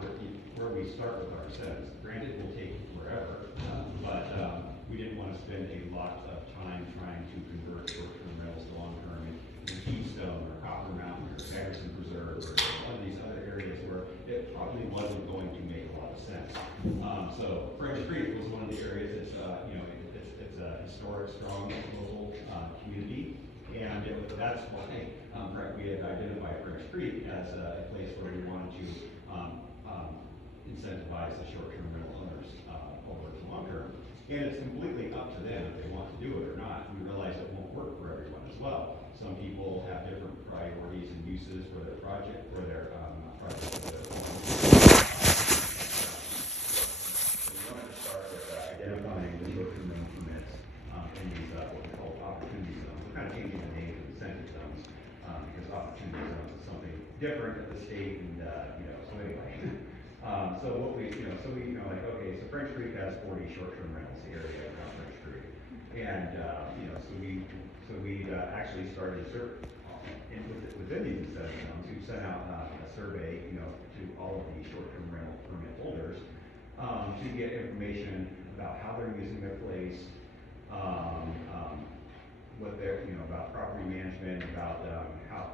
offer where we start with our incentives. Granted, it will take forever, but we didn't want to spend a lot of time trying to convert short-term rentals to long-term in Keystone or Copper Mountain or Patterson Preserve or one of these other areas where it probably wasn't going to make a lot of sense. So French Creek was one of the areas that's, it's a historic, strong local community. And that's why we had identified French Creek as a place where we wanted to incentivize the short-term rental owners over to long-term. And it's completely up to them if they want to do it or not. We realize it won't work for everyone as well. Some people have different priorities and uses for their project, for their project. So we wanted to start with identifying the short-term rental permits in these what we call opportunity zones. We're kind of changing the name to incentive zones because opportunity zones is something different at the state, and so anyway. So what we, like, okay, so French Creek has 40 short-term rentals area around French Creek, and so we actually started within these incentive zones. We sent out a survey, to all of the short-term rental permit holders to get information about how they're using their place, what they're, about property management, about how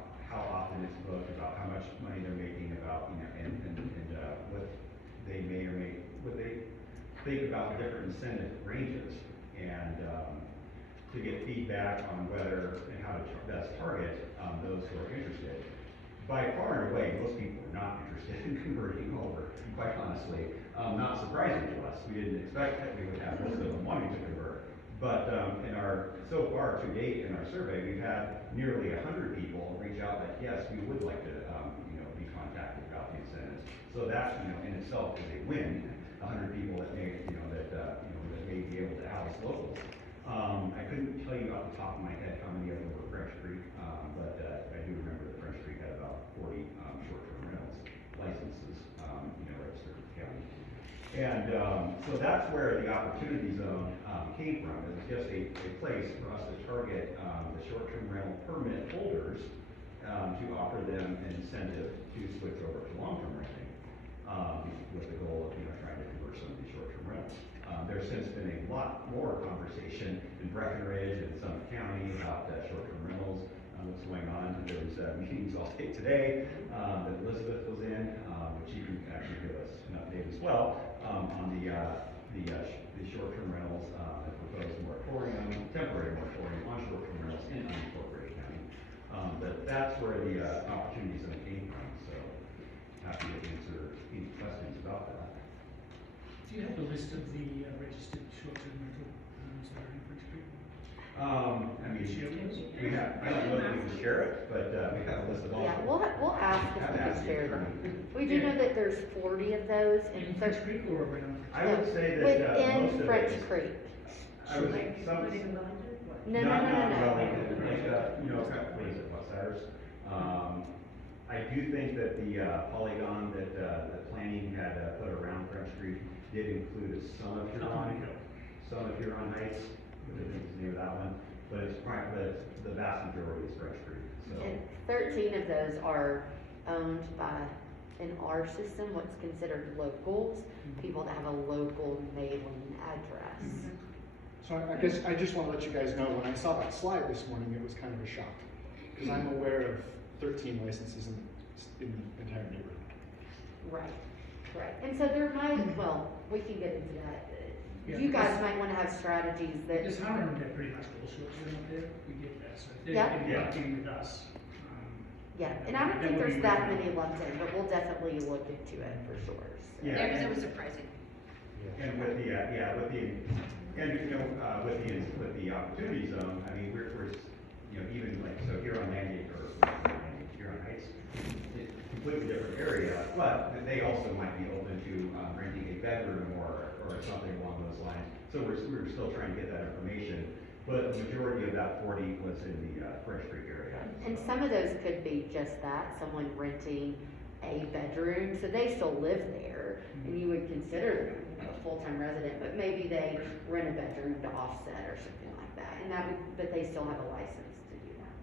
often it's booked, about how much money they're making, about and what they may or may what they think about the different incentive ranges, and to get feedback on whether and how to best target those who are interested. By far and away, most people are not interested in converting over, quite honestly. Not surprising to us. We didn't expect that we would have most of them wanting to convert. But so far to date in our survey, we've had nearly 100 people reach out like, yes, we would like to be contacted about the incentives. So that in itself is a win. 100 people that may that may be able to house locals. I couldn't tell you off the top of my head how many of them were French Creek, but I do remember that French Creek had about 40 short-term rentals licenses, registered with the county. And so that's where the opportunity zone came from. It was just a place for us to target the short-term rental permit holders to offer them an incentive to switch over to long-term renting with the goal of trying to convert some of these short-term rentals. There's since been a lot more conversation in Breckenridge and Summit County about short-term rentals, what's going on. There was meetings all day today that Elizabeth was in, which she can actually give us an update as well on the short-term rentals, the proposed moratorium, temporary moratorium on short-term rentals in unincorporated county. But that's where the opportunity zone came from. So happy to answer any questions about that. Do you have the list of the registered short-term rental homes that are in French Creek? We have, I don't know if we can share it, but we have a list of all. Yeah, we'll ask if we can share them. We do know that there's 40 of those in French Creek or around? I would say that within most of French it is, Creek. I would say some. No. What is it, Bucks? I do think that the polygon that the planning had put around French Creek did include some of Huron Heights. I think is the name of that one, but the vast majority is French Creek. So. And 13 of those are owned by, in our system, what's considered locals, people that have a local mailing address. So I guess I just want to let you guys know, when I saw that slide this morning, it was kind of a shock, because I'm aware of 13 licenses in the entire neighborhood. Right. And so there might, well, we can get into that. Yeah, you guys might want to have strategies that. Because Hunter and pretty much all short-term up there, we get that. So if they're working with us. Yeah, and I don't think there's that many lumped in, but we'll definitely look into it for sure. So. Yeah, because it was surprising. And with the with the opportunity zone, I mean, we're even like so here on Huron Heights, it's a completely different area, but they also might be open to renting a bedroom or something along those lines. So we're still trying to get that information, but the majority of that 40 was in the French Creek area. And some of those could be just that, someone renting a bedroom, so they still live there, and you would consider them a full-time resident, but maybe they rent a bedroom to offset or something like that, and but they still have a license to do that.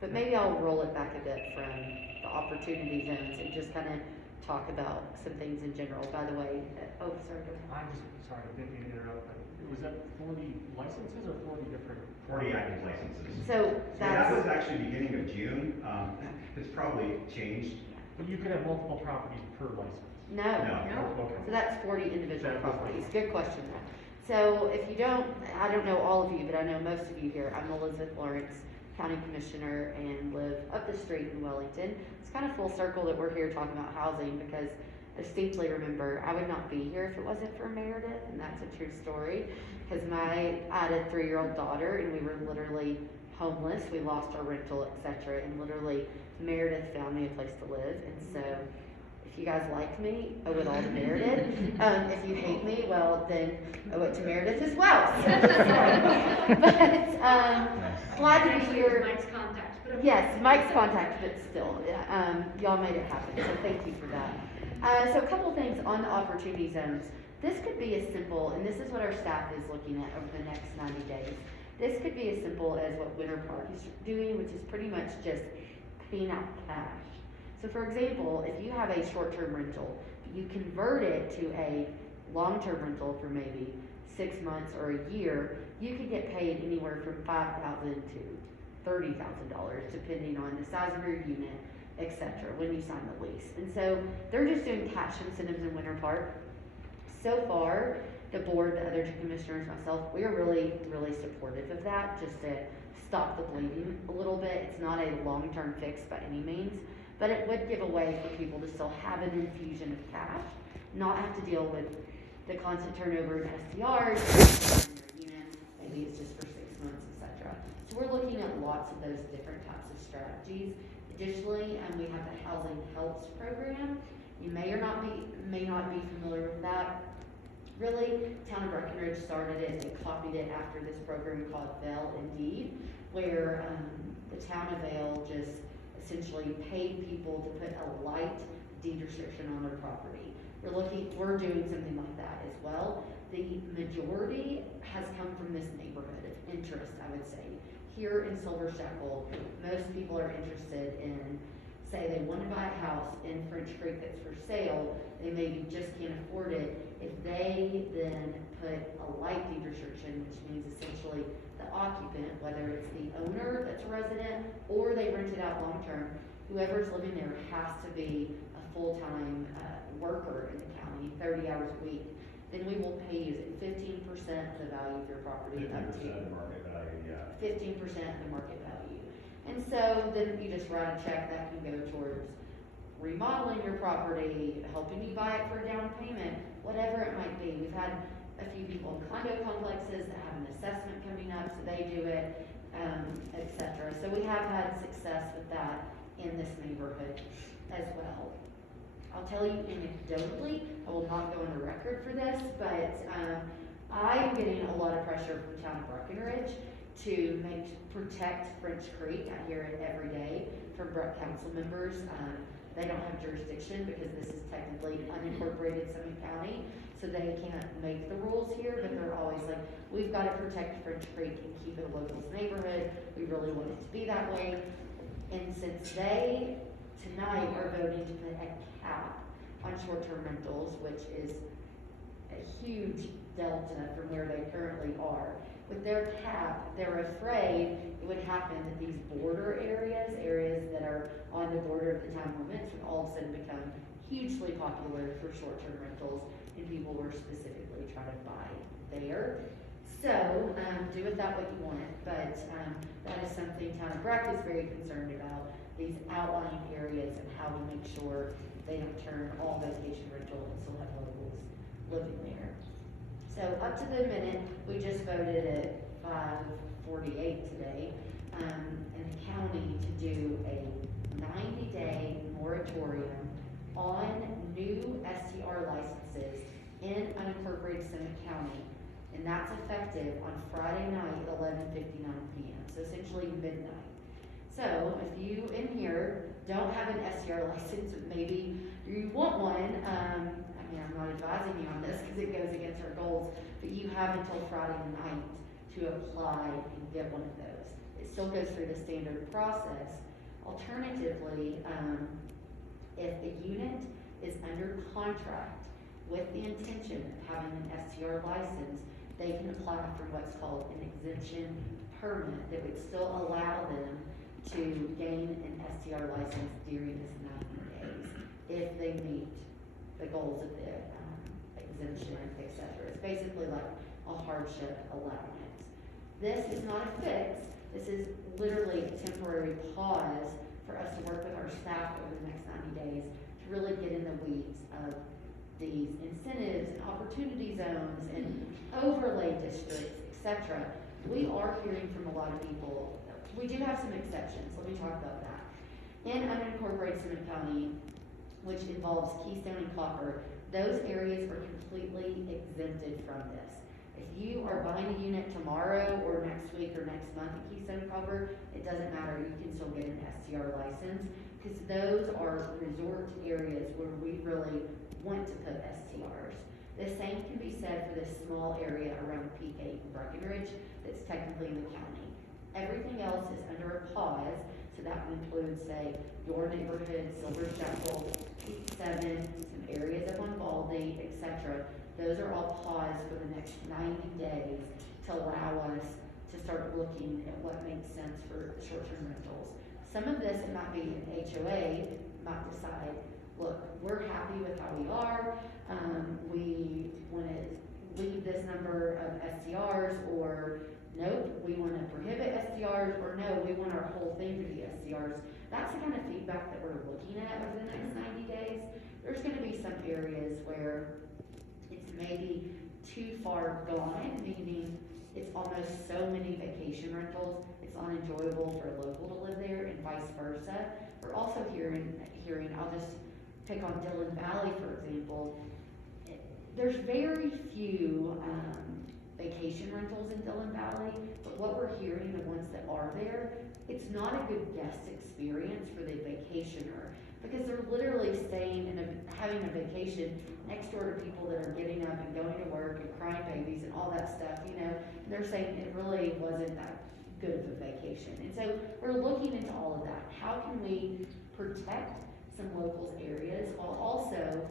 But maybe I'll roll it back a bit from the opportunity zones and just kind of talk about some things in general. By the way, oh, sorry, go ahead. I'm just sorry, I didn't mean to interrupt, but was that 40 licenses or 40 different? 40 active licenses. So That was that's, actually beginning of June. It's probably changed. But you could have multiple properties per license. no. No. Okay. So that's 40 individual That was properties. fine. Good question though. So if you don't, I don't know all of you, but I know most of you here. I'm Elizabeth Lawrence, County Commissioner, and live up the street in Wellington. It's kind of full circle that we're here talking about housing because I distinctly remember I would not be here if it wasn't for Meredith, and that's a true story. Because I had a 3-year-old daughter, and we were literally homeless. We lost our rental, etc. And literally Meredith found me a place to live, and so. If you guys like me, owe it all to Meredith. If you hate me, well, then owe it to Meredith as well. But glad to be here. Mike's contact. But Yes, Mike's contact, but still, y'all made it happen, so thank you for that. So a couple things on the opportunity zones. This could be as simple, and this is what our staff is looking at over the next 90 days. This could be as simple as what Winter Park is doing, which is pretty much just paying out cash. So for example, if you have a short-term rental, you convert it to a long-term rental for maybe 6 months or a year, you could get paid anywhere from $5,000 to $30,000, depending on the size of your unit, etc. when you sign the lease. And so they're just doing cash incentives in Winter Park. So far, the board, the other 2 commissioners, myself, we are really, really supportive of that, just to stop the bleeding a little bit. It's not a long-term fix by any means. But it would give a way for people to still have an infusion of cash, not have to deal with the constant turnover in STRs, maybe it's just for 6 months, etc. So we're looking at lots of those different types of strategies. Additionally, we have the Housing Helps program. You may not be familiar with that. Really, Town of Breckenridge started it and copied it after this program called Vail Indeed, where the town of Vail just essentially paid people to put a light deed restriction on their property. We're doing something like that as well. The majority has come from this neighborhood of interest, I would say. Here in Silver Shackle, most people are interested in, say they want to buy a house in French Creek that's for sale, they maybe just can't afford it. If they then put a light deed restriction, which means essentially the occupant, whether it's the owner that's a resident or they rent it out long term, whoever's living there has to be a full-time worker in the county, 30 hours a week. Then we will pay you 15% of the value of your property. 50% of the market value, yeah. 15% of the market value. And so then you just write a check that can go towards remodeling your property, helping you buy it for a down payment, whatever it might be. We've had a few people in condo complexes that have an assessment coming up, so they do it, etc. So we have had success with that in this neighborhood as well. I'll tell you anecdotally, I will not go on the record for this, but I am getting a lot of pressure from the town of Breckenridge to protect French Creek. I hear it every day from Breck council members. They don't have jurisdiction because this is technically unincorporated Summit County, so they can't make the rules here, but they're always like, we've got to protect French Creek and keep it a locals neighborhood. We really want it to be that way. And since they tonight are voting to put a cap on short-term rentals, which is a huge delta from where they currently are, with their cap, they're afraid it would happen that these border areas that are on the border of the town limits, would all of a sudden become hugely popular for short-term rentals, and people were specifically trying to buy there. So, do with that what you want, but that is something Town of Breck is very concerned about, these outlying areas and how we make sure they don't turn all vacation rental and still have locals living there. So up to the minute, we just voted at 5:48 today, in the county to do a 90-day moratorium on new STR licenses in unincorporated Summit County. And that's effective on Friday night at 11:59 p.m. So essentially midnight. So if you in here don't have an STR license, maybe you want one, I'm not advising you on this because it goes against our goals, but you have until Friday night to apply and get one of those. It still goes through the standard process. Alternatively, if the unit is under contract with the intention of having an STR license, they can apply for what's called an exemption permit that would still allow them to gain an STR license during this 90 days if they meet the goals of the exemption, etc. It's basically like a hardship allowance. This is not a fix. This is literally a temporary pause for us to work with our staff over the next 90 days to really get in the weeds of these incentives and opportunity zones and overlay districts, etc. We are hearing from a lot of people. We do have some exceptions. Let me talk about that. In unincorporated Summit County, which involves Keystone and Copper, those areas are completely exempted from this. If you are buying a unit tomorrow or next week or next month in Keystone and Copper, it doesn't matter. You can still get an STR license because those are resort areas where we really want to put STRs. The same can be said for this small area around P8 and Breckenridge that's technically in the county. Everything else is under a pause, so that would include, say, your neighborhood, Silver Chapel, Peak 7, some areas of Uvalde, etc. Those are all paused for the next 90 days to allow us to start looking at what makes sense for short-term rentals. Some of this, it might be an HOA, might decide, look, we're happy with how we are, we want to leave this number of STRs, or nope, we want to prohibit STRs, or no, we want our whole thing to be STRs. That's the kind of feedback that we're looking at over the next 90 days. There's going to be some areas where it's maybe too far gone, meaning it's almost so many vacation rentals, it's unenjoyable for a local to live there, and vice versa. We're also hearing, I'll just pick on Dillon Valley, for example. There's very few vacation rentals in Dillon Valley, but what we're hearing, the ones that are there, it's not a good guest experience for the vacationer, because they're literally staying and having a vacation next door to people that are getting up and going to work and crying babies and all that stuff, you know, and they're saying it really wasn't that good of a vacation. And so we're looking into all of that. How can we protect some locals areas while also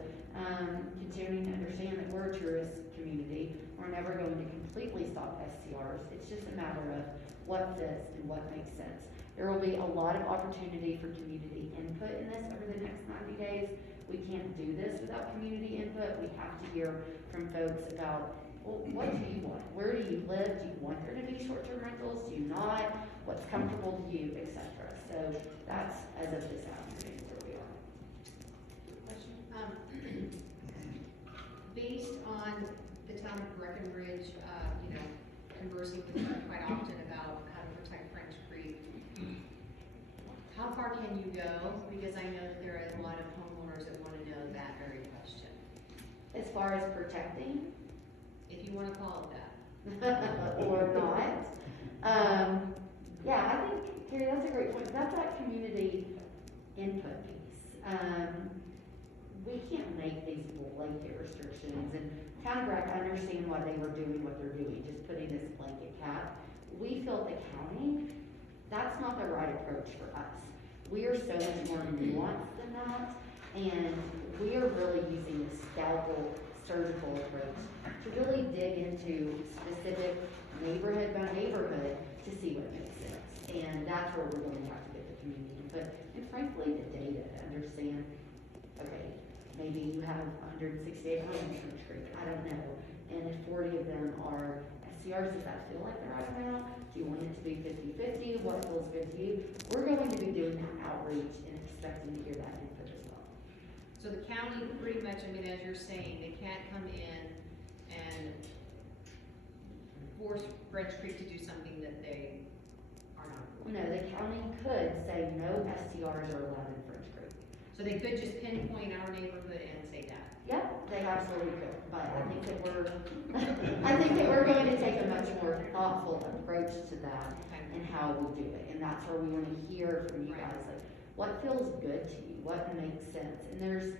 continuing to understand that we're a tourist community. We're never going to completely stop STRs. It's just a matter of what fits and what makes sense. There will be a lot of opportunity for community input in this over the next 90 days. We can't do this without community input. We have to hear from folks about, well, what do you want? Where do you live? Do you want there to be short-term rentals? Do you not? What's comfortable to you, etc. So that's, as of this afternoon, where we are. Question. Based on the town of Breckenridge, conversing with them quite often about how to protect French Creek, how far can you go? Because I know that there are a lot of homeowners that want to know that very question. As far as protecting, If you want to call it that. or not. Yeah, I think, Carrie, that's a great point. That's that community input piece. We can't make these blanket restrictions, and Town of Breck, I understand why they were doing what they're doing, just putting this blanket cap. We feel the county, that's not the right approach for us. We are so much more nuanced than that, and we are really using a scalpel surgical approach to really dig into specific neighborhood by neighborhood to see what makes sense. And that's where we're going to have to get the community input, and frankly, the data to understand, okay, maybe you have 168 homes in French Creek, I don't know, and if 40 of them are STRs, does that feel like the right amount? Do you want it to be 50-50? What feels good to you? We're going to be doing that outreach and expecting to hear that input as well. So the county pretty much, as you're saying, they can't come in and force French Creek to do something that they are not. No, the county could say no STRs are allowed in French Creek. So they could just pinpoint our neighborhood and say that. Yep, they absolutely could, but I think that we're going to take a much more thoughtful approach to that and how we do it. And that's where we want to hear from you guys, like, what feels good to you? What makes sense? And there's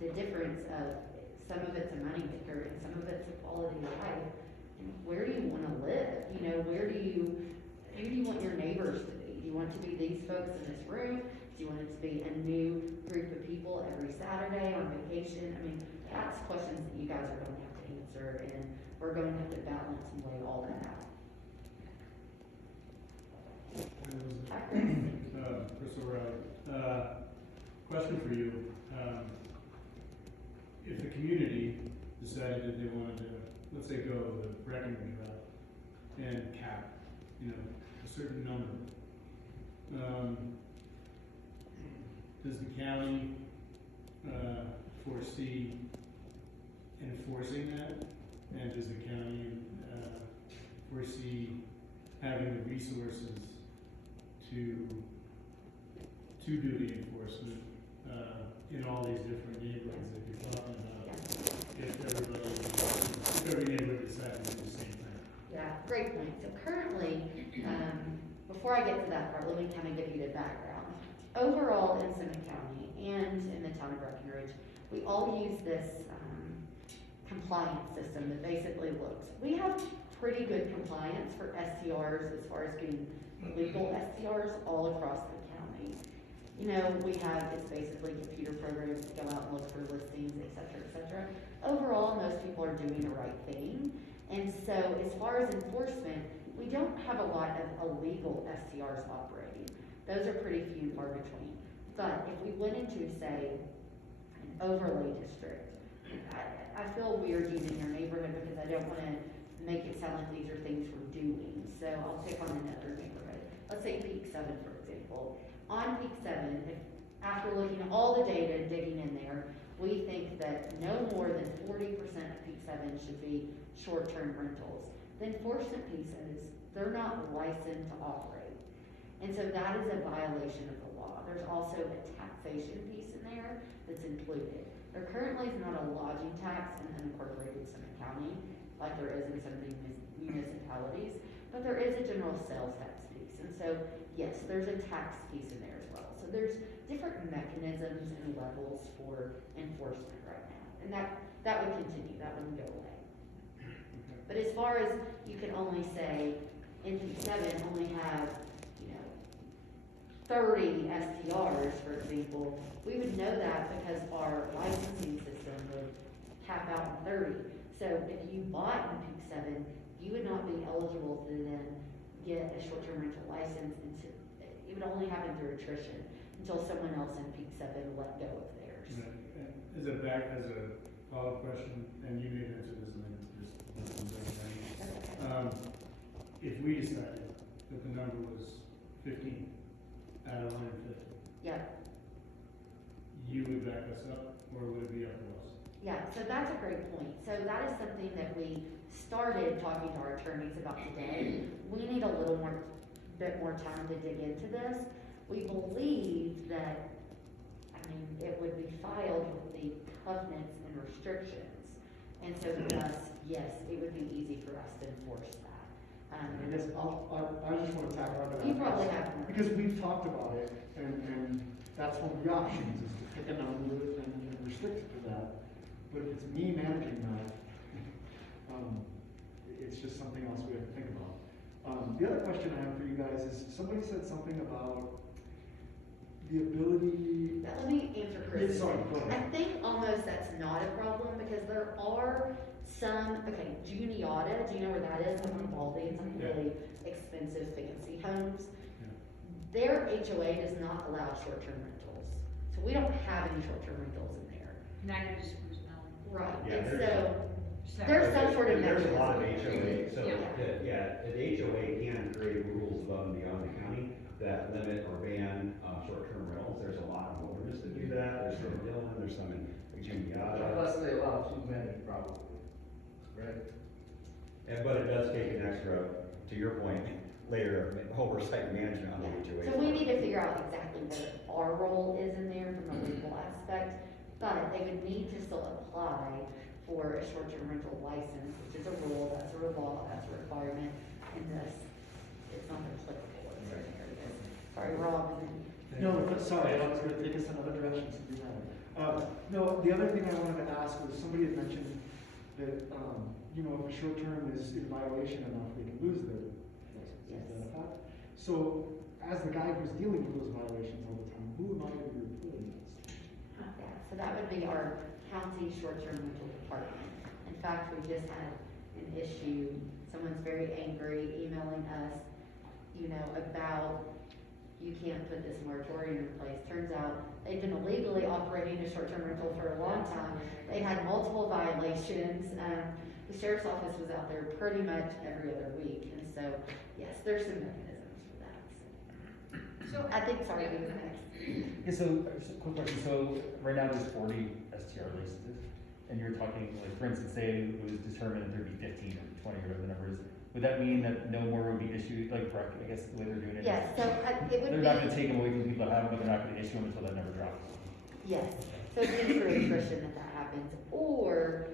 the difference of, some of it's a moneymaker and some of it's a quality of life. And where do you want to live? Who do you want your neighbors to be? Do you want to be these folks in this room? Do Do you want it to be a new group of people every Saturday on vacation? I mean, that's questions that you guys are going to have to answer, and we're going to have to balance and weigh all that out. Chris O'Reilly. Question for you. If the community decided that they wanted to, let's say, go the Breckenridge route and cap, a certain number, does the county foresee enforcing that? And does the county foresee having the resources to do the enforcement in all these different neighborhoods that you're talking about? If every neighborhood decided to do the same thing. Yeah, great point. So currently, before I get to that part, let me kind of give you the background. Overall in Summit County and in the town of Breckenridge, we all use this compliance system that basically looks, we have pretty good compliance for STRs as far as being legal STRs all across the county. We have, it's basically computer programs to go out and look for listings, et cetera, Overall, most people are doing the right thing. And so as far as enforcement, we don't have a lot of illegal STRs operating. Those are pretty few and far between. But if we went into, say, an overlay district, I feel weird using your neighborhood because I don't want to make it sound like these are things we're doing. So I'll pick on another neighborhood. Let's say Peak 7, for example. On Peak 7, if after looking at all the data and digging in there, we think that no more than 40% of Peak 7 should be short-term rentals. The enforcement piece is they're not licensed to operate. And so that is a violation of the law. There's also a taxation piece in there that's included. There currently is not a lodging tax in unincorporated Summit County, like there is in some of the municipalities, but there is a general sales tax piece. And so, yes, there's a tax piece in there as well. So there's different mechanisms and levels for enforcement right now. And that would continue, that wouldn't go away. But as far as you can only say, in P7 only have, 30 STRs, for example, we would know that because our licensing system would cap out in 30. So if you bought in Peak 7, you would not be eligible to then get a short-term rental license. It would only happen through attrition until someone else in Peak 7 let go of theirs. As a follow-up question, and you may answer this and then just if we decided that the number was 15 out of 150, Yeah. you would back us up, or would it be up to us? Yeah, so that's a great point. So that is something that we started talking to our attorneys about today. We need a bit more time to dig into this. We believe that, it would be filed with the covenants and restrictions. And so thus, yes, it would be easy for us to enforce that. I guess I just want to tack on to that. You probably have more. Because we've talked about it, and that's one of the options, is to pick a number and restrict it to that. But if it's me managing that, it's just something else we have to think about. The other question I have for you guys is, somebody said something about the ability. Now, let me answer Chris. Yeah, sorry, go I ahead. think almost that's not a problem because there are some, Juniata, do you know where that is? Up on Baldy, it's some really expensive, fancy homes. Their HOA does not allow short-term rentals. So we don't have any short-term rentals in there. Neither does Spruce Mountain. Right, Yeah, and So- there's some sort of There's a lot of mechanism. HOA, so, Yeah. the HOA can create rules above and beyond the county that limit or ban, short-term rentals. There's a lot of wilderness that do that. There's some in Dillon, there's some in Juniata. Unless they allow too many, probably, right? But it does take an extra, to your point, layer of oversight and management on the HOA. So we need to figure out exactly what our role is in there from a legal aspect, but they would need to still apply for a short-term rental license, which is a rule, that's a law, that's a requirement, and this, it's not applicable in certain areas. Sorry, Rob, and then No, but sorry, I was going to take us another direction, so do that. No, the other thing I wanted to ask was, somebody had mentioned that, if a short term is in violation enough, they can lose their license. Is that a fact? So as the guy who's dealing with those violations all the time, who am I to be reporting this? Yeah, so that would be our county short-term rental department. In fact, we just had an issue, someone's very angry, emailing us, you know, about you can't put this moratorium in place. Turns out they've been illegally operating a short-term rental for a long time. They had multiple violations. The sheriff's office was out there pretty much every other week, and so, yes, there's some mechanisms for that. So, I think, sorry, yeah, you go were ahead. next. Yeah, so, just a quick question, so, right now there's 40 STR licenses, and you're talking, like, for instance, say it was determined that there'd be 15 or 20 or whatever the number is, would that mean that no more would be issued, like, correct, I guess the way they're doing it is? Yes, so it would They're not gonna be, take them away from people that have them, but they're not gonna issue them until that number drops. yes, so it's been through attrition that happens, or,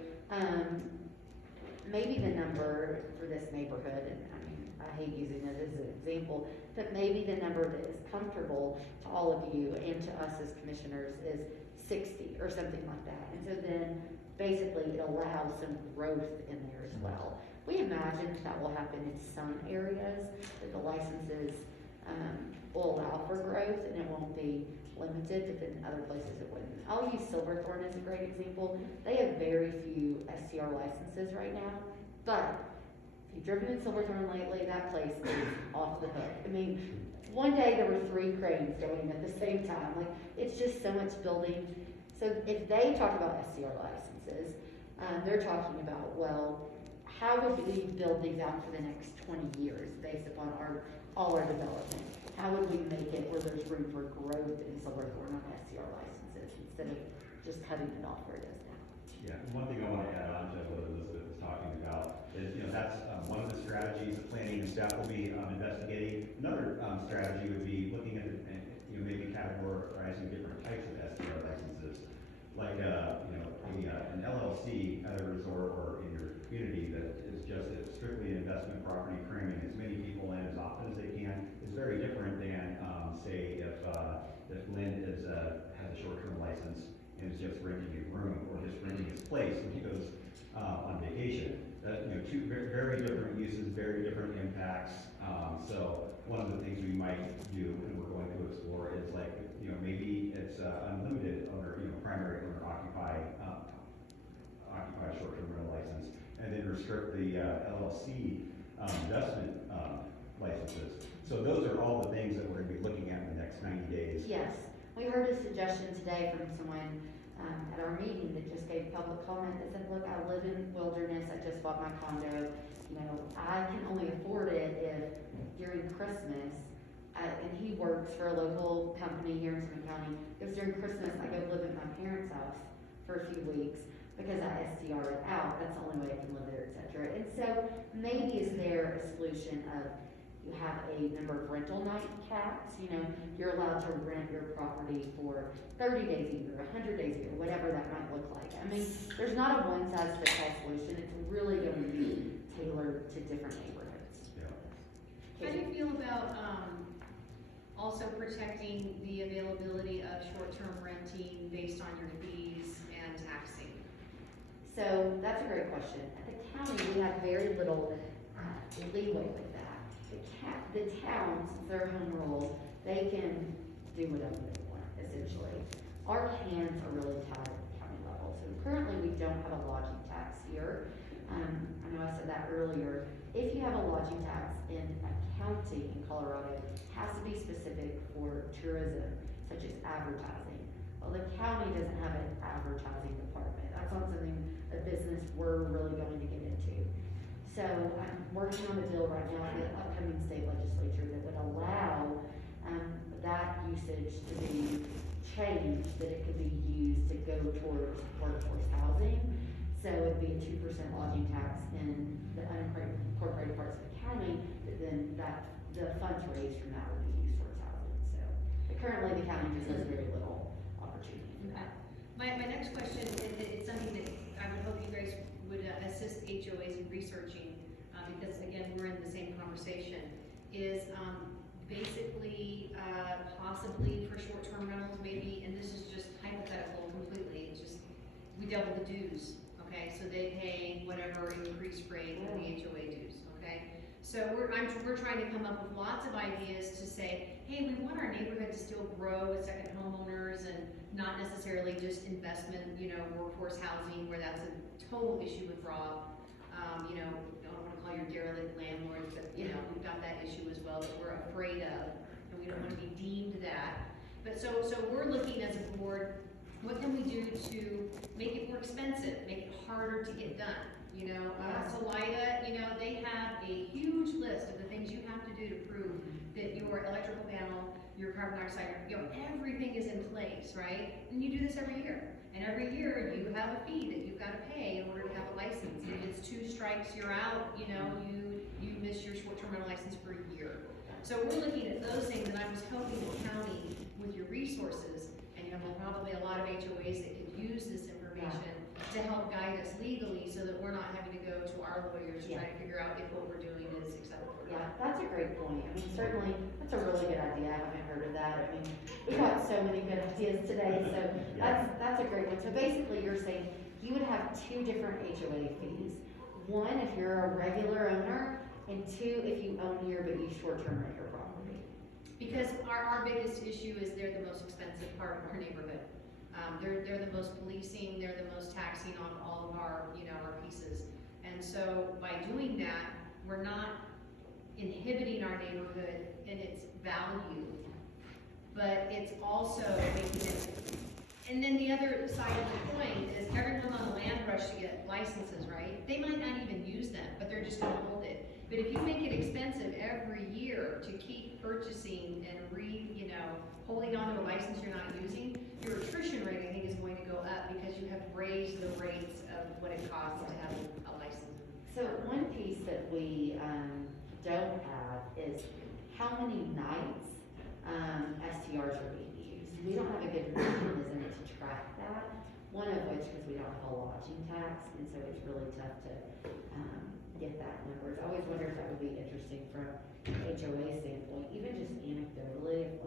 maybe the number for this neighborhood, and I mean, I hate using it as an example, but maybe the number that is comfortable to all of you and to us as commissioners is 60 or something like that. And so then basically it allows some growth in there as well. We imagine that will happen in some areas, that the licenses will allow for growth and it won't be limited, but then other places it wouldn't. I'll use Silverthorne as a great example. They have very few STR licenses right now, but if you've driven in Silverthorne lately, that place is off the hook. I mean, one day there were 3 cranes going at the same time. Like, it's just so much building. So if they talk about STR licenses, they're talking about, well, how would we build these out for the next 20 years based upon all our development? How would we make it where there's room for growth in Silverthorne on STR licenses instead of just cutting it off where it is now? Yeah, one thing I want to add on to what Elizabeth was talking about is, you know, that's one of the strategies that planning and staff will be investigating. Another strategy would be looking at, you know, maybe categorizing different types of STR licenses, like, you know, an LLC at a resort or in your community that is just strictly an investment property, cramming as many people in as often as they can, is very different than, say, if Lynn has a short-term license and is just renting a room or just renting his place when he goes on vacation. You know, two very different uses, very different impacts. So one of the things we might do, and we're going to explore, is like, you know, maybe it's unlimited owner, you know, primary owner occupied short-term rental license, and then restrict the LLC investment licenses. So those are all the things that we're going to be looking at in the next 90 days. Yes, we heard a suggestion today from someone at our meeting that just gave public comment that said, look, I live in wilderness, I just bought my condo, you know, I can only afford it if during Christmas, and he works for a local company here in Summit County, if during Christmas I go live at my parents' house for a few weeks because I STR it out, that's the only way I can live there, et cetera. And so maybe is there a solution of you have a number of rental night caps, you know, you're allowed to rent your property for 30 days a year, 100 days a year, whatever that might look like. I mean, there's not a one-size-fits-all solution. It's really going to be tailored to different neighborhoods. Yeah. How do you feel about, also protecting the availability of short-term renting based on your fees and taxing? So that's a great question. At the county, we have very little leeway with that. The towns, their home rule, they can do whatever they want, essentially. Our hands are really tied at the county level. So currently, we don't have a lodging tax here. I know I said that earlier. If you have a lodging tax in a county in Colorado, it has to be specific for tourism, such as advertising. Well, the county doesn't have an advertising department. That's not something a business we're really going to get into. So I'm working on a bill right now for the upcoming state legislature that would allow that usage to be changed, that it could be used to go towards workforce housing. So it'd be a 2% lodging tax in the unincorporated parts of the county, but then the funds raised from that would be used towards housing. So, but currently the county just has very little opportunity for that. My next question, it's something that I would hope you guys would assist HOAs in researching, because again, we're in the same conversation, is basically possibly for short-term rentals maybe, and this is just hypothetical completely, it's just, we double the dues, okay? So they pay whatever increased rate of the HOA dues, okay? So we're trying to come up with lots of ideas to say, hey, we want our neighborhood to still grow with second homeowners and not necessarily just investment, workforce housing, where that's a total issue with Rob. Don't want to call your derelict landlords, but, we've got that issue as well that we're afraid of, and we don't want to be deemed that. But so we're looking as a board, what can we do to make it more expensive, make it harder to get done? Salida, they have a huge list of the things you have to do to prove that your electrical panel, your carbon dioxide, everything is in place, right? And you do this every year. And every year you have a fee that you've got to pay in order to have a license. If it's 2 strikes, you're out, you miss your short-term rental license for a year. So we're looking at those things, and I was hoping the county, with your resources, and you have probably a lot of HOAs that could use this information to help guide us legally, so that we're not having to go to our lawyers to try to figure out if what we're doing is acceptable or Yeah, not. that's a great point. I mean, certainly, that's a really good idea. I haven't heard of that. I mean, we got so many good ideas today, so that's a great one. So basically, you're saying you would have 2 different HOA fees. 1, if you're a regular owner, and 2, if you own here but you short-term rent your property. Because our biggest issue is they're the most expensive part of our neighborhood. They're the most policing, they're the most taxing on all of our, our pieces. And so by doing that, we're not inhibiting our neighborhood in its value, but it's also making it, and then the other side of the coin is everyone on the land rush to get licenses, right? They might not even use them, but they're just gonna hold it. But if you make it expensive every year to keep purchasing and holding on to a license you're not using, your attrition rate, I think, is going to go up because you have raised the rates of what it costs to have a license. So one piece that we don't have is how many nights STRs are being used. We don't have a good mechanism to track that. One of which, because we don't have a lodging tax, and so it's really tough to get that number. I always wonder if that would be interesting from HOA standpoint, even just anecdotally, if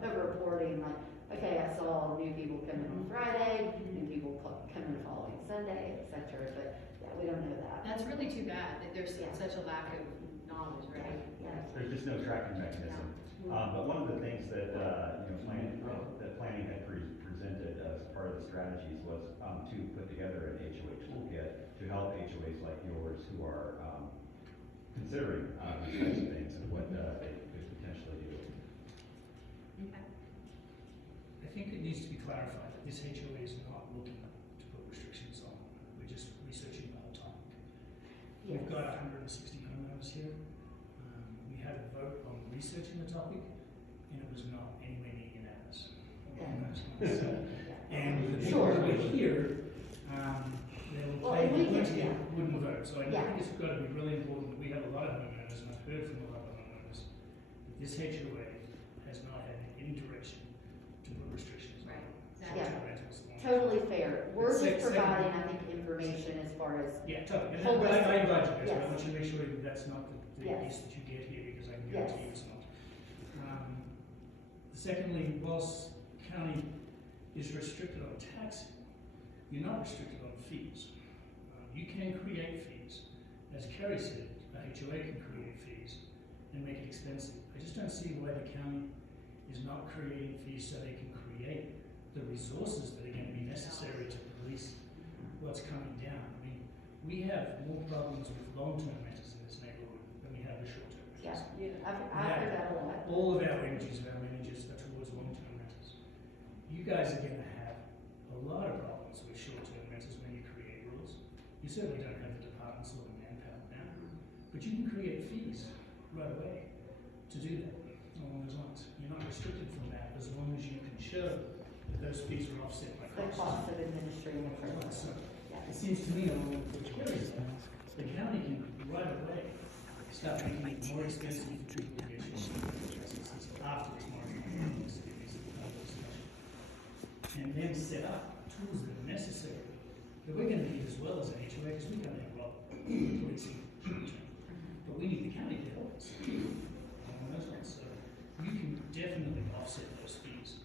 a reporting like, okay, I saw new people come in on Friday, new people come in the following Sunday, etc. But yeah, we don't know that. That's really too bad that there's such a lack of knowledge, right? Yes. There's just no tracking mechanism. But one of the things that, planning had presented as part of the strategies was, to put together an HOA toolkit to help HOAs like yours who are, considering, these types of things and what, they could potentially do. Okay. I think it needs to be clarified that this HOA is not looking to put restrictions on. We're just researching the whole topic. Yes. We've got 160 homeowners here. We had a vote on researching the topic, and it was not anywhere near unanimous. And the people who are here, they will Well, play, and we wouldn't can- wouldn't vote. So I Yeah. think it's got to be really important that we have a lot of homeowners, and I've heard from a lot of homeowners, that this HOA has not had any direction to put restrictions on Right. short-term rentals. Totally fair. We're just Second- providing, I think, information as far as, Yeah, totally. And Holistic. I invite you guys, but Yes. I want you to make sure that that's not the Yes. piece that you get here, because I can Yes. guarantee you it's not. Secondly, whilst county is restricted on taxing, you're not restricted on fees. You can create fees. As Kerry said, a HOA can create fees and make it expensive. I just don't see why the county is not creating fees so they can create the resources that are going to be necessary to police what's coming down. I mean, we have more problems with long-term renters in this neighborhood than we have with short-term renters. I've heard that a lot. All of our energies of our managers are towards long-term renters. You guys are gonna have a lot of problems with short-term renters when you create rules. You certainly don't have the departments or the manpower now, but you can create fees right away to do that along those lines. You're not restricted from that as long as you can show that those fees are offset by The costs. cost of administrative So, services. Yeah. it seems to me, along with what Kerry said, the county can right away start making it more expensive for people to get short-term licenses after tomorrow. And then set up tools that are necessary, that we're gonna need as well as an HOA, because we don't have a lot of policing short-term. But we need the county to help us along those lines, so you can definitely offset those fees.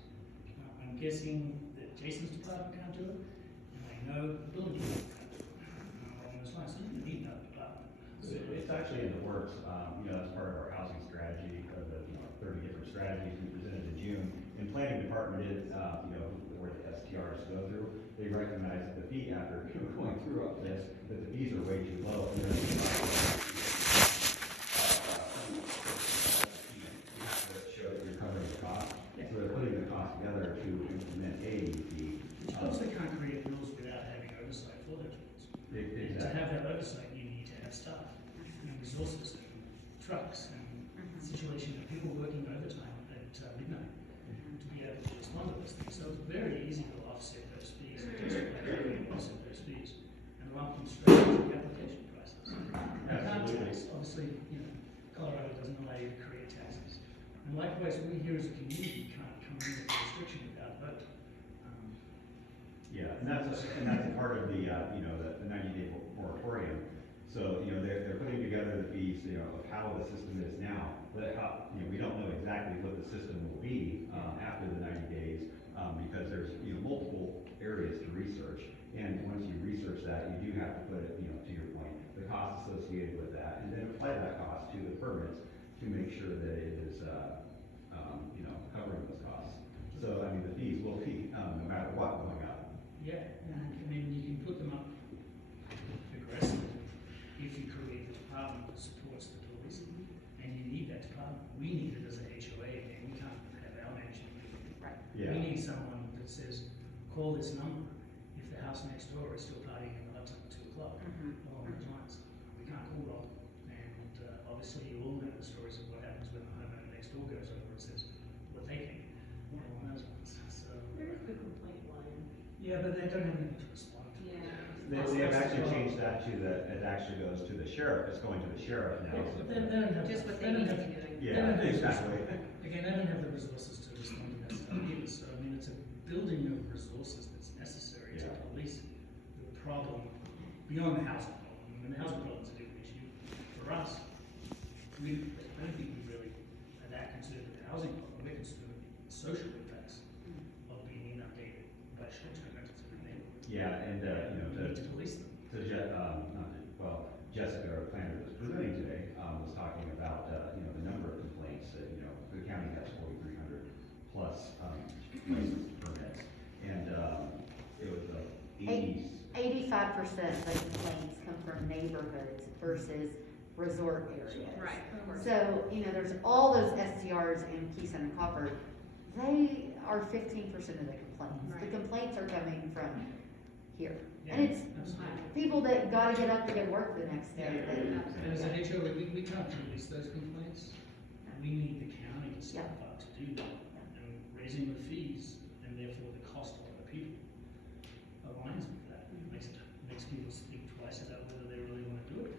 I'm guessing that Jason's department can't do it, and I know the building department can't do it along those lines, so you need another department. So department is, where the STRs go through, they recognize the fee after going through up this, that the fees are way too low. And they're you have to show that you're covering the cost. So they're putting the cost together to implement a fee. Which also can't create rules without having oversight for those rules. To Exactly. have that oversight, you need to have staff and resources and trucks and situation of people working overtime at midnight to be able to respond to those things. So it's very easy to offset those fees, offset those fees, and lump them straight into the application prices. You can't tax, obviously, Colorado doesn't allow you to create taxes. And likewise, we here as a community can't come in with a restriction without vote. Yeah, and that's a part of the 90-day moratorium. So, they're putting together the fees, of how the system is now, but how, we don't know exactly what the system will be, after the 90 days, because there's, multiple areas to research. And once you research that, you do have to put it, to your point, the cost associated with that, and then apply that cost to the permits to make sure that it is, covering those costs. So, the fees will be, no matter what, going up. Yeah, and you can put them up aggressively if you create the department that supports the police, and you need that department. We need it as a HOA, and we can't have our management do it. Right. Yeah. We need someone that says, call this number if the house next door is still partying in the hot tub at 2 o'clock, along those lines. We can't call them, and obviously you all know the stories of what happens when the homeowner next door goes over and says, what they think, along those lines. So, There's the complaint line. yeah, but they don't have anything to respond to. Yeah. They have actually changed that it actually goes to the sheriff, it's going to the sheriff now. So- They don't have. Just what they they don't need to have- be doing. they don't Yeah, have the exactly. Again, they don't have the resources to respond to that stuff either, so it's a building of resources that's necessary to Yeah. police the problem beyond the housing problem. The housing problem is a different issue. For us, I don't think we really are that concerned with the housing problem, we're concerned with the social impacts of being inundated by short-term rentals in the neighborhood. Yeah, and, We need to police them. Jessica, our planner that was presenting today, was talking about, the number of complaints that, the county has 4,300 plus, license permits. And, it was like 80s. 85% of the complaints come from neighborhoods versus resort areas. Right, of course. So, there's all those STRs in Keystone and Copper. They are 15% of the complaints. Right. The complaints are coming from here. Yeah, And it's absolutely. people that gotta get up to go work the next day. Yeah. that- And as a HOA, we can't release those complaints. We need the county to step up to do that. And raising the fees, and therefore the cost of other people, aligns with that. Makes people think twice about whether they really want to do it.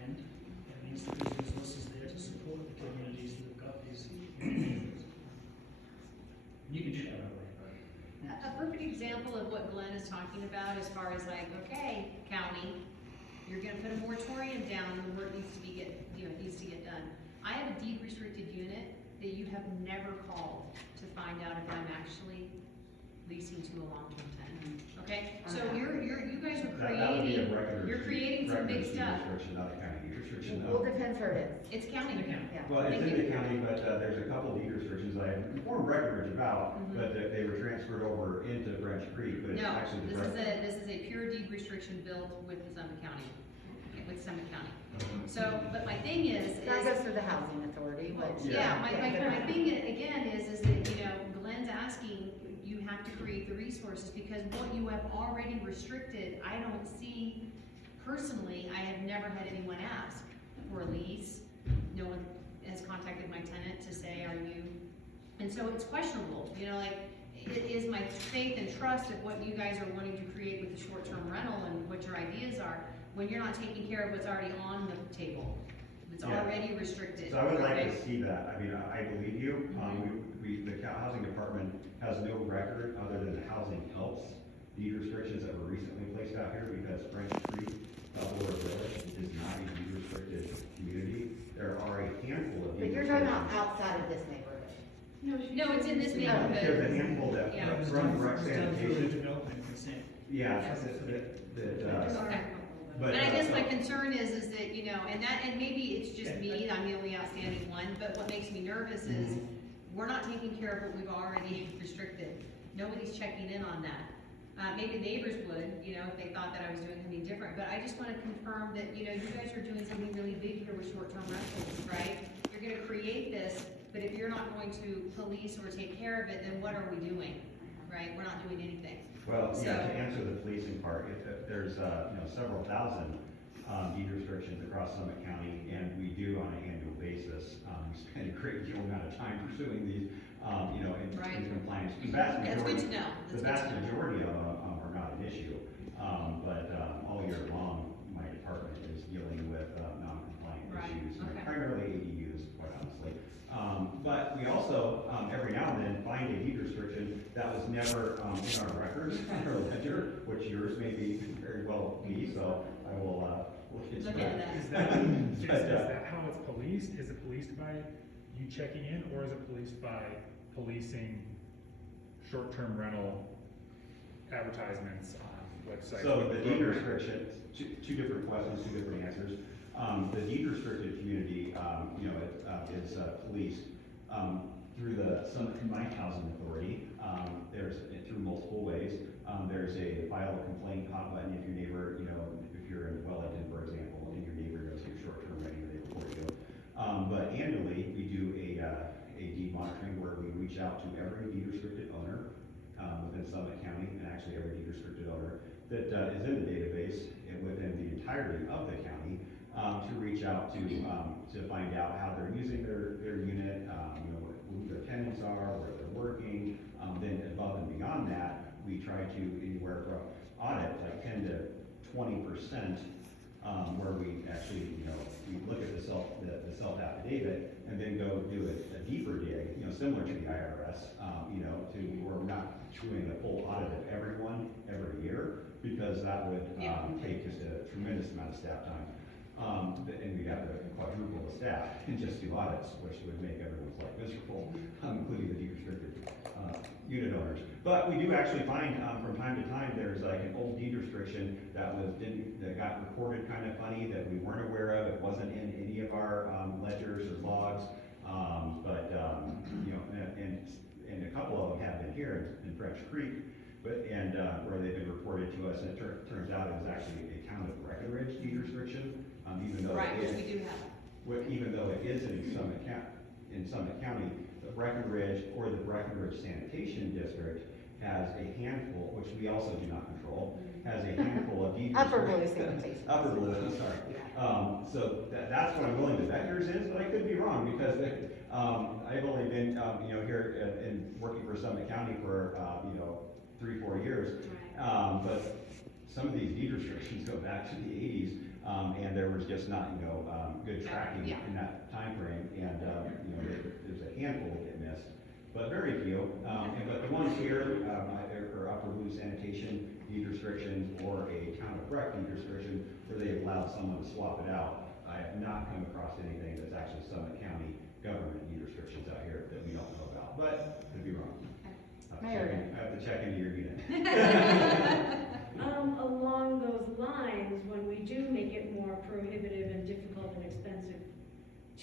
And it means that there's resources there to support the communities that have got these. You can do that that way. A perfect example of what Glenn is talking about as far as like, okay, county, you're gonna put a moratorium down on the work needs to get done. I have a deed restricted unit that you have never called to find out if I'm actually leasing to a long-term tenant, okay? So you guys are That would be a creating, record. you're creating some big record stuff. restriction, not a county deed restriction, Well, though. it depends where it It's county. The county. is. Yeah. Well, it's Thank in you. the county, but, there's a couple deed restrictions I have informed Breckenridge about, but they were transferred over into Branch Creek, but it's No, actually the this is a pure deed restriction built with Summit County, So, but my thing is. That goes through the housing authority, which. Yeah, my thing again is that, Glenn's asking, you have to create the resources, because what you have already restricted, I don't see, personally, I have never had anyone ask for a lease. No one has contacted my tenant to say, are you, and so it's questionable, it is my faith and trust of what you guys are wanting to create with the short-term rental and what your ideas are, when you're not taking care of what's already on the table. It's Yeah. already restricted. So I would like okay? to see that. I believe you. The housing department has no record other than the housing helps deed restrictions that were recently placed out here, because French Creek, Bellora Village is not a deed restricted community. There are a handful of But deed you're talking about restrictions. outside of this neighborhood. No, it's in this There's neighborhood. a handful that Yeah. run rec It's done through the sanitation. development consent. Yeah, Yes. Okay. but. And I guess my concern is that, and maybe it's just Yeah. me, I'm the only outstanding one, but what makes me nervous is, we're not taking care of what we've already restricted. Nobody's checking in on that. Maybe neighbors would, you know, if they thought that I was doing something different, but I just wanna confirm that, you know, you guys are doing something really big here with short-term rentals, right? You're gonna create this, but if you're not going to police or take care of it, then what are we doing, right? We're not doing anything. Well, yeah, to So- answer the policing part, if there's, you know, several thousand, deed restrictions across Summit County, and we do on an annual basis, we spend a great deal amount of time pursuing these, you know, in Right. compliance. The vast That's good majority, to know. the vast majority of them, are not an issue, but, all year long, my department is dealing with, non-compliant Right, issues, you know, okay. primarily ADUs, quite honestly. But we also, every now and then, find a deed restriction that was never, in our records, or ledger, which yours may be very well be, so I will, look into Look into that. that. Is that, is But, that how it's policed? Is it policed by you checking in, or is it policed by policing short-term rental advertisements on websites? So the deed restriction, two different questions, two different answers. The deed restricted community, you know, is policed through the Summit Combined Housing Authority. There's through multiple ways. There's a file a complaint hot button if your neighbor, you know, if you're in Wellington, for example, and your neighbor knows you're short-term renting, they report you. But annually, we do a deed monitoring where we reach out to every deed restricted owner within Summit County, and actually every deed restricted owner that is in the database and within the entirety of the county, to reach out to find out how they're using their unit, you know, who their tenants are, where they're working. Then above and beyond that, we try to anywhere from audit like 10 to 20%, where we actually, you know, we look at the self affidavit and then go do a deeper dig, you know, similar to the IRS, you know, to where we're not doing a full audit of everyone every year, because that would take just a tremendous amount of staff time. And we'd have to quadruple the staff and just do audits, which would make everyone's life miserable, including the deed restricted unit owners. But we do actually find from time to time there's like an old deed restriction that that got recorded kind of funny that we weren't aware of. It wasn't in any of our ledgers or logs, but you know, and a couple of them have been here in French Creek. But, where they've been reported to us, and it turns out it was actually a town of Breckenridge deed restriction, even though Right, it which is, we do have. even though it is in Summit County, the Breckenridge or the Breckenridge Sanitation District has a handful, which we also do not control, has a handful of deed Upper Blue restrictions. Sanitation. Upper Blue, I'm sorry. Yeah. So that's what I'm willing to bet yours is, but I could be wrong, because I've only been, you know, here in working for Summit County for, you know, 3-4 years. But some of these deed restrictions go back to the 80s, and there was just not, you know, good tracking Yeah. in that time frame, and, you know, there's a handful that get missed, but very few. But the ones here, either are Upper Blue Sanitation deed restrictions or a Town of Breck deed restriction, where they've allowed someone to swap it out. I have not come across anything that's actually Summit County government deed restrictions out here that we don't know about, but could be wrong. I have to check into your unit. Along those lines, when we do make it more prohibitive and difficult and expensive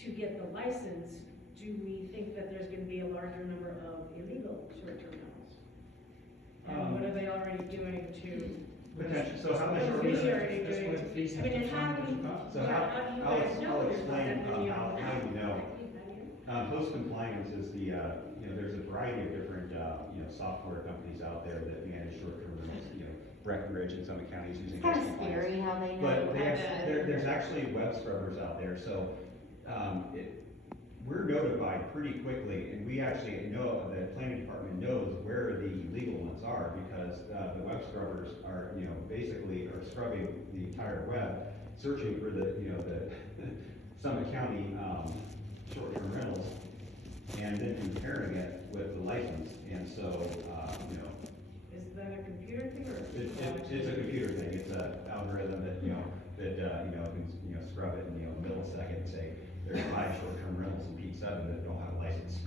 to get the license, do we think that there's gonna be a larger number of illegal short-term rentals? And what are they already doing to? Potential, so how much What are is we? Fisher already That's doing? what the fees I have mean, to and how fund do you, as well. So how do you guys know I'll there's explain, not that many on the how you know. How do you? Post compliance is the, you know, there's a variety of different, you know, software companies out there that manage short-term rentals, you know, Breckenridge and Summit counties using It's kind post of compliance. scary how they know. But they I have, bet. there's actually web scrubbers out there, so, we're notified pretty quickly, and we actually know, the planning department knows where the legal ones are, because, the web scrubbers are, you know, basically are scrubbing the entire web, searching for the, you know, the Summit County, short-term rentals, and then comparing it with the license, and so, you know, Is that a computer thing or? it's a computer thing, it's an algorithm that, you know, can, you know, scrub it in, you know, a millisecond and say, there's 5 short-term rentals in P7 that don't have a license.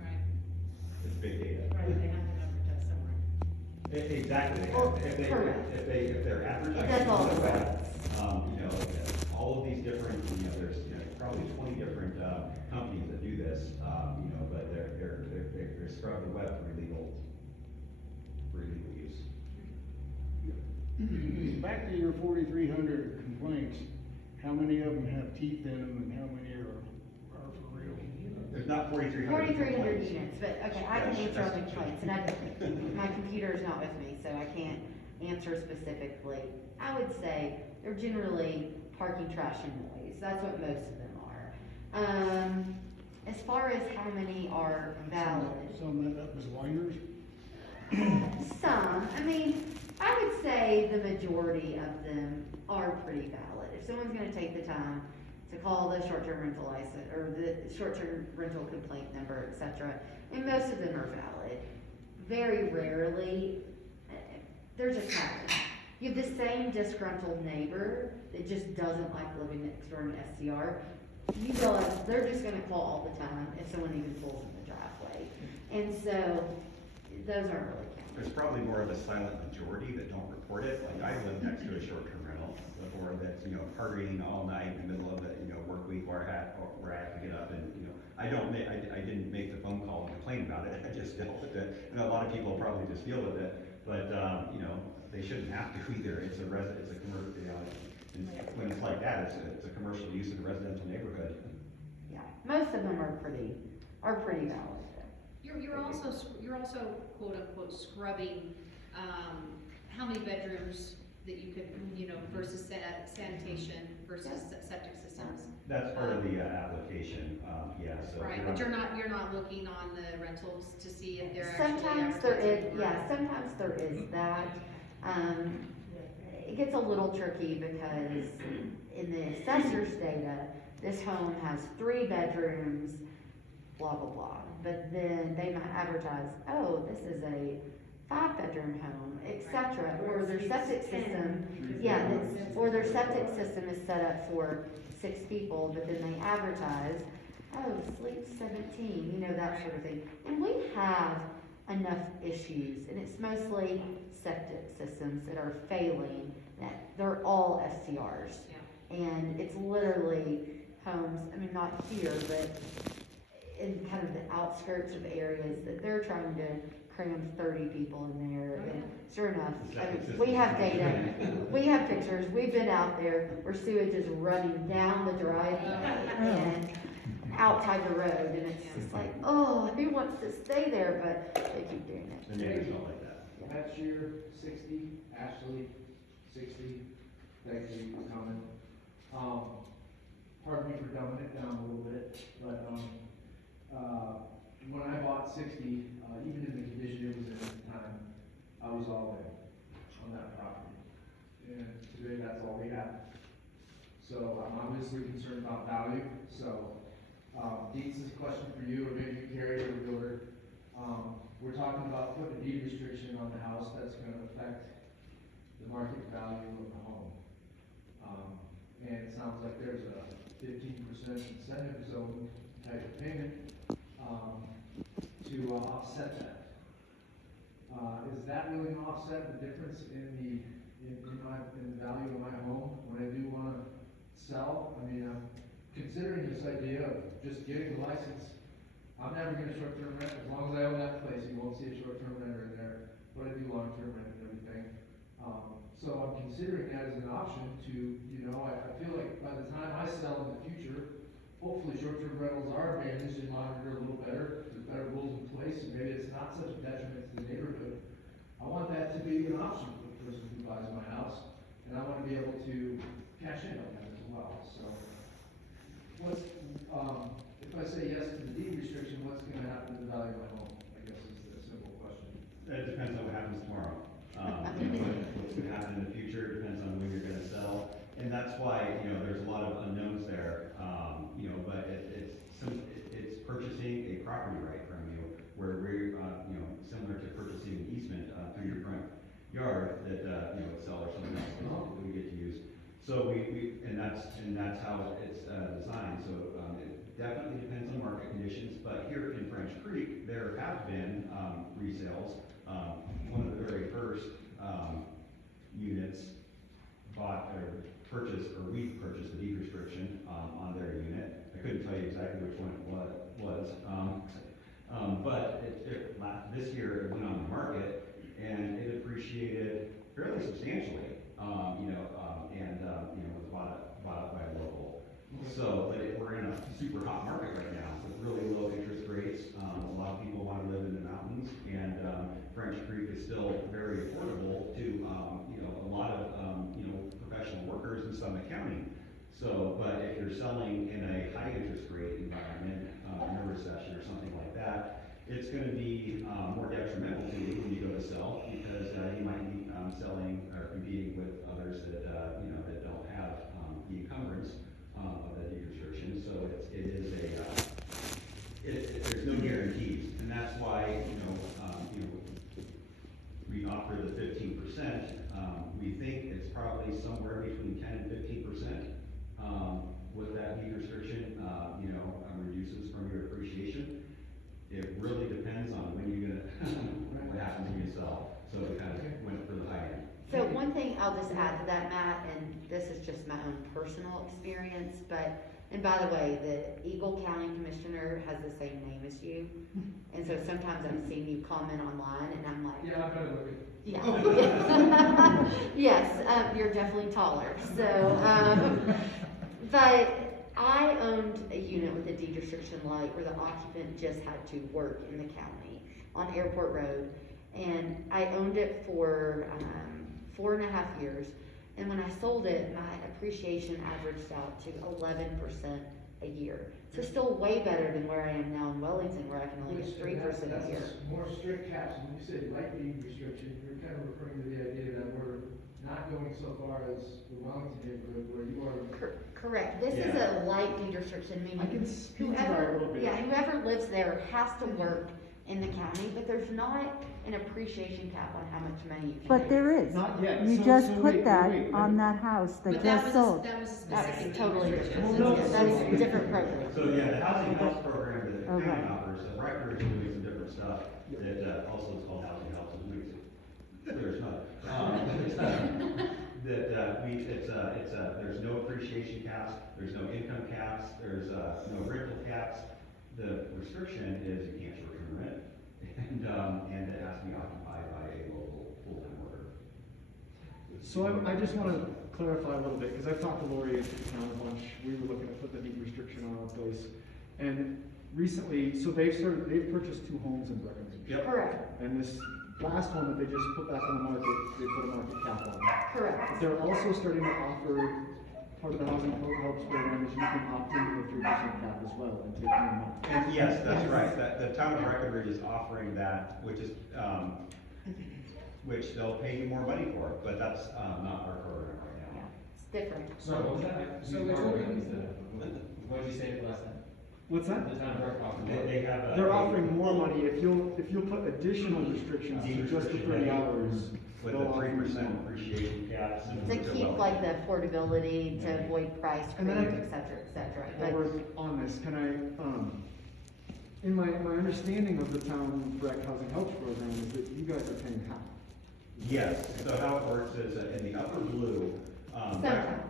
Right. It's big data. Right, they have to advertise somewhere. Exactly, Well, correct. if they're advertising It does all on the the web, you know, all of these different, you know, there's, you know, probably 20 different, companies that do this, you know, but they're back to your 4,300 complaints, how many of them have teeth in them and how many are for real? There's not 4,300. 4,300 units, but, okay, I can Yes, answer all the that's- complaints, and my computer is not with me, so I can't answer specifically. I would say they're generally parking, trash, and noise, that's what most of them are. As far as how many are valid, Some of that was liners. some, I mean, I would say the majority of them are pretty valid. If someone's gonna take the time to call the short-term rental license, or the short-term rental complaint number, et cetera, and most of them are valid. Very rarely, there's a pattern. You have the same disgruntled neighbor that just doesn't like living next door to an STR. You realize they're just gonna call all the time if someone even pulls in the driveway. And so, those aren't really counted. There's probably more of a silent majority that don't report it, like I live next to a short-term rental, or that's, partying all night in the middle of the, work week where I have to get up and, I didn't make the phone call and complain about it, I just dealt with it. And a lot of people probably just deal with it, but, they shouldn't have to either, it's a commercial, when it's like that, it's a commercial use in a residential neighborhood. Yeah, most of them are pretty valid. You're also quote unquote scrubbing, how many bedrooms that you could, versus sanitation versus septic systems. That's part of the application, yeah, so. Right, but you're not looking on the rentals to see if they're actually Sometimes there is, advertising? yeah, sometimes there is that. It gets a little tricky because in the assessor's data, this home has 3 bedrooms, blah, blah, blah. But then they might advertise, oh, this is a 5-bedroom home, etc. Or their septic system, or their septic system is set up for 6 people, but then they advertise, oh, sleep 17, that sort of thing. And we have enough issues, and it's mostly septic systems that are failing, that they're all STRs. Yeah. And it's literally homes, I mean, not here, but in kind of the outskirts of areas that they're trying to cram 30 people in there. And sure enough, I mean, we have data, we have pictures, we've been out there where sewage is running down the driveway and outside the road, and it's just like, oh, who wants to stay there, but they keep doing it. The neighbors don't like that. Last year, 60, Ashley, 60, thank you for coming. Pardon me for dumbing it down a little bit, but, when I bought 60, even in the condition it was in at the time, I was all in on that property. And today, that's all we have. So I'm obviously concerned about value, so, Deets, this is a question for you, or maybe Carrie or the builder. We're talking about putting a deed restriction on the house that's gonna affect the market value of the home. And it sounds like there's a 15% incentive zone type of payment, to offset that. Is that really gonna offset the difference in the value of my home when I do wanna sell? I mean, I'm considering this idea of just getting the license. I'm never gonna short-term rent, as long as I own that place, you won't see a short-term renter in there, but I do long-term rent and everything. So I'm considering that as an option to, I feel like by the time I sell in the future, hopefully short-term rentals are managed and monitored a little better, there's better rules in place, and maybe it's not such a detriment to the neighborhood. I want that to be an option for the person who buys my house, and I wanna be able to cash in on that as well, so. If I say yes to the deed restriction, what's gonna happen to the value of my home, I guess is the simple question. It depends on what happens tomorrow. What's gonna happen in the future, depends on when you're gonna sell. And that's why, there's a lot of unknowns there, but it's purchasing a property right from you, where we're, similar to purchasing an easement, through your front yard that, Excel or something else that we get to use. So and that's how it's, designed, so, it definitely depends on market conditions, but here in French Creek, there have been, resales. One of the very first, units we purchased a deed restriction, on their unit. I couldn't tell you exactly which one it was, but this year it went on the market, and it appreciated fairly substantially. was bought up by a local. So, but we're in a super hot market right now with really low interest rates. A lot of people want to live in the mountains, and French Creek is still very affordable to a lot of professional workers in Summit County. So, but if you're selling in a high interest rate environment, in a recession or something like that, it's going to be more detrimental to you when you go to sell, because you might be selling or competing with others that that don't have the encumbrance of the deed restriction. So there's no guarantees, and that's why we offer the 15%. We think it's probably somewhere between 10 and 15% with that deed restriction. Reduces from your appreciation. It really depends on when you're gonna what happens when you sell. So it kind of went for the high end. So one thing I'll just add to that, Matt, and this is just my own personal experience, and by the way, the Eagle County Commissioner has the same name as you. And so sometimes I've seen you comment online and I'm like, Yeah, I'm better looking. yeah. Yes, you're definitely taller. So, but I owned a unit with a deed restriction light where the occupant just had to work in the county on Airport Road. And I owned it for 4.5 years. And when I sold it, my appreciation averaged out to 11% a year. So still way better than where I am now in Wellington, where I can only get 3% a year. That's more strict caps. When you say light deed restriction, you're kind of referring to the idea that we're not going so far as the Wellington neighborhood where you are. Correct. This is a light deed restriction, I can meaning speak to that a little bit. whoever lives there has to work in the county, but there's not an appreciation cap on how much money you can But make. there is. Not yet. You So- just so put wait, that wait. on that house that But that just was, sold. that was a That's specific. totally restriction. different. Well, no, That's a different program. So yeah, the housing health program that the Okay. county offers, Breckenridge is doing some different stuff that also is called housing health. There's not. There's no appreciation caps, there's no income caps, there's no rental caps. The restriction is you can't short-term rent, and it has to be occupied by a local full-time worker. So I just want to clarify a little bit, because I've talked to Lori at the town a bunch. We were looking to put the deed restriction on our place. And recently, so they've purchased 2 homes in Breckenridge. Yep. Correct, And this last home that they just put back on the market, they put a market cap on. correct. They're also starting to offer, part of the housing helps program is you can opt into the 3% cap as well and take more money. And yes, that's right, the town of Breckenridge is offering that, which is, which they'll pay you more money for, but that's, not our program right Yeah, now. it's different. So what was that? So we're talking- What did you say last time? What's that? The town of Brockville. They have a. They're offering more money if you'll put additional restrictions to just the 30 hours. With they'll the offer you 3% more. appreciation caps. and To they're keep well- like the affordability, to avoid price And creep, then et cetera, et cetera. While But we're on this, can I, in my understanding of the town Breck Housing Help Program is that you guys are paying half. Yes, so how it works is in the upper blue, sometimes,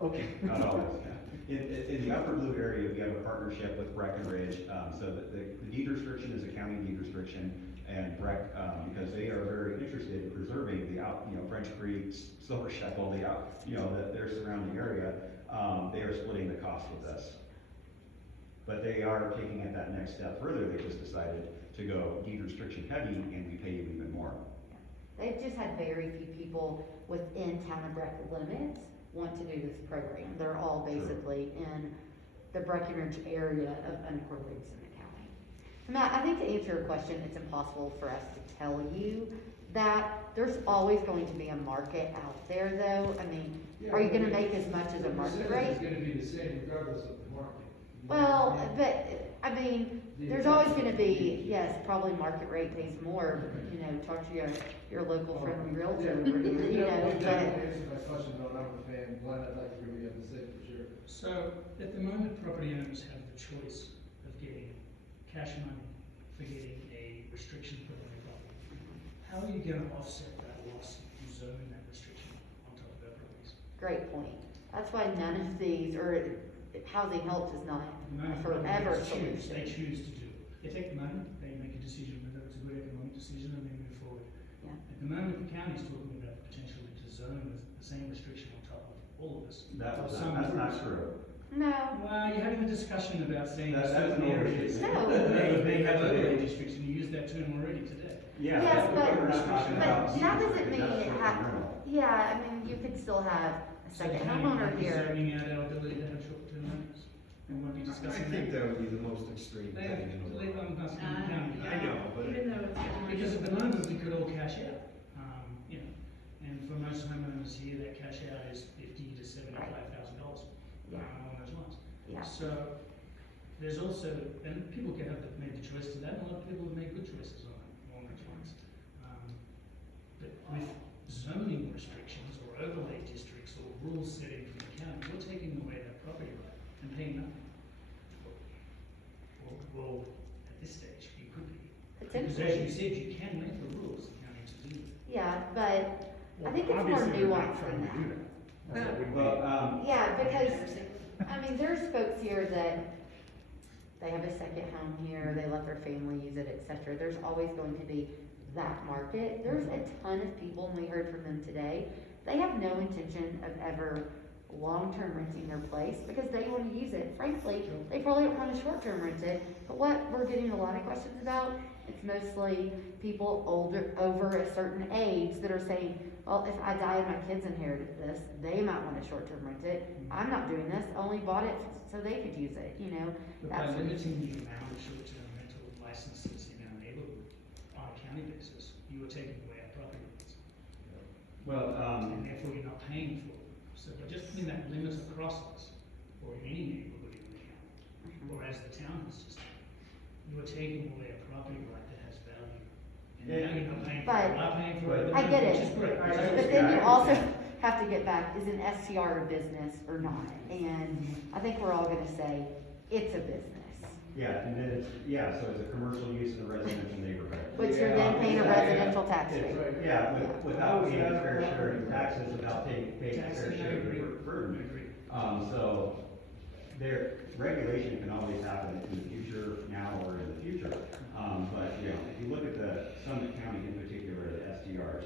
Okay. not always, yeah. In the upper blue area, we have a partnership with Breckenridge, so that the deed restriction is a county deed restriction, and Breck, because they are very interested in preserving the French Creek, Silver Shekel, their surrounding area, they are splitting the cost with us. But they are taking it that next step further, they just decided to go deed restriction heavy, and we pay you even more. they've just had very few people within town of Breck limits want to do this program. They're all basically in the Breckenridge area of unincorporated Summit County. Matt, I think to answer your question, it's impossible for us to tell you that. There's always going to be a market out there though. I mean, are you gonna make as much as a market rate? It's gonna be the same regardless of the market. Well, but, I mean, there's always gonna be, yes, probably market rate pays more, but, talk to your local friendly realtor over here, You but. answered my question, though, and I'm a fan, Glenn, I'd like to hear what you have to say for sure. So, at the moment, property owners have the choice of getting cash money for getting a restriction put on their property. How are you gonna offset that loss if you zone that restriction on top of their properties? Great point. That's why none of these, or housing helps is not The a moment forever property owners solution. they choose to do it. They take the money, they make a decision whether it's a good economic decision, and they move forward. Yeah. At the moment, the county's talking about potentially to zone the same restriction on top of all of us. That's Or some not groups. true. No, Well, you're having a discussion about saying That's certain an areas, overstatement. No. they have overlay districts, and you used that term already today. Yeah, Yes, but we're not talking but about. that doesn't mean That's it short-term ha- rental. yeah, I mean, you could still have a So second the county homeowner might be here. zoning out our ability to have short-term rentals, and we'll be I discussing think that. that would be the most extreme They thing have in to the leave world. on us in the county. I know, but Even though it's getting more Because at the difficult. moment, we could all cash out, you know, and for most homeowners here, that cash out is $50,000 to $75,000, Yeah. on those lines. Yeah. So, there's also, and people can have made the choice to that, and a lot of people have made good choices on those lines. But with zoning restrictions or overlay districts or rules setting from the county, you're taking away that property right and paying nothing. Well, at this stage, you could be. Because as you Potentially, said, you can make the rules, the county to do that. yeah, but I think it's more Obviously, we're not nuanced trying than to do that. that. So it wouldn't be- Well, Yeah, because, I mean, there's folks here that they have a second home here, they let their family use it, et cetera. There's always going to be that market. There's a ton of people, and we heard from them today, they have no intention of ever long-term renting their place because they want to use it. Frankly, they probably don't want to short-term rent it. But what we're getting a lot of questions about, it's mostly people older, over a certain age that are saying, well, if I die and my kids inherited this, they might want to short-term rent it. I'm not doing this, I only bought it so they could use it, you know? But by That's, limiting the amount of short-term rental licenses in our neighborhood on a county basis, you are taking away our property rights. well, And therefore, you're not paying for it. So by just putting that limit across us, or in any neighborhood in the county, or as the town has just done, you are taking away a property right that has value. And now you're not paying for it, But- you're not paying for it, I get which it. is great. but then you also have to get back, is an STR a business or not? And I think we're all gonna say, it's a business. yeah, and then it's, yeah, so it's a commercial use in a residential neighborhood. But you're then paying a residential tax It's- rate. Yeah, without paying a fair share of taxes, without paying a Taxes, fair I share of agree. the I burden. agree. So, regulation can always happen in the future, now or in the future. But, you know, if you look at the Summit County in particular, the STRs,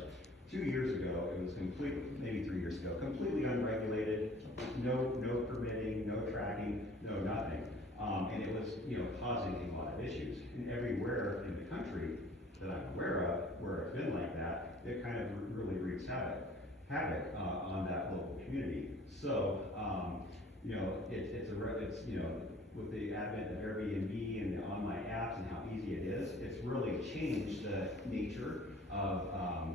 2 years ago, it was completely, maybe 3 years ago, completely unregulated, no permitting, no tracking, no nothing. And it was, you know, causing a lot of issues. And everywhere in the country that I'm aware of, where it's been like that, it kind of really wreaks havoc on that local community. So, you know, it's, you know, with the advent of Airbnb and the online apps and how easy it is, it's really changed the nature of,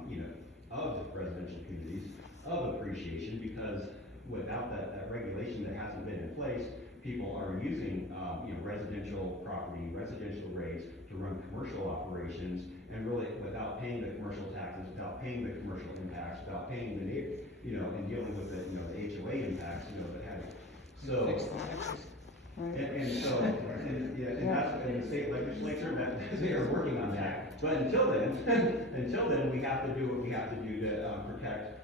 you know, of residential communities, of appreciation, because without that regulation that hasn't been in place, people are using, you know, residential property, residential rates to run commercial operations, and really without paying the commercial taxes, without paying the commercial impacts, without paying the, you know, and dealing with the, you know, the HOA impacts, you know, that have. So, Fix the taxes. and so, and that's, and the state legislature, that, they are working on that. But until then, we have to do what we have to do to, protect,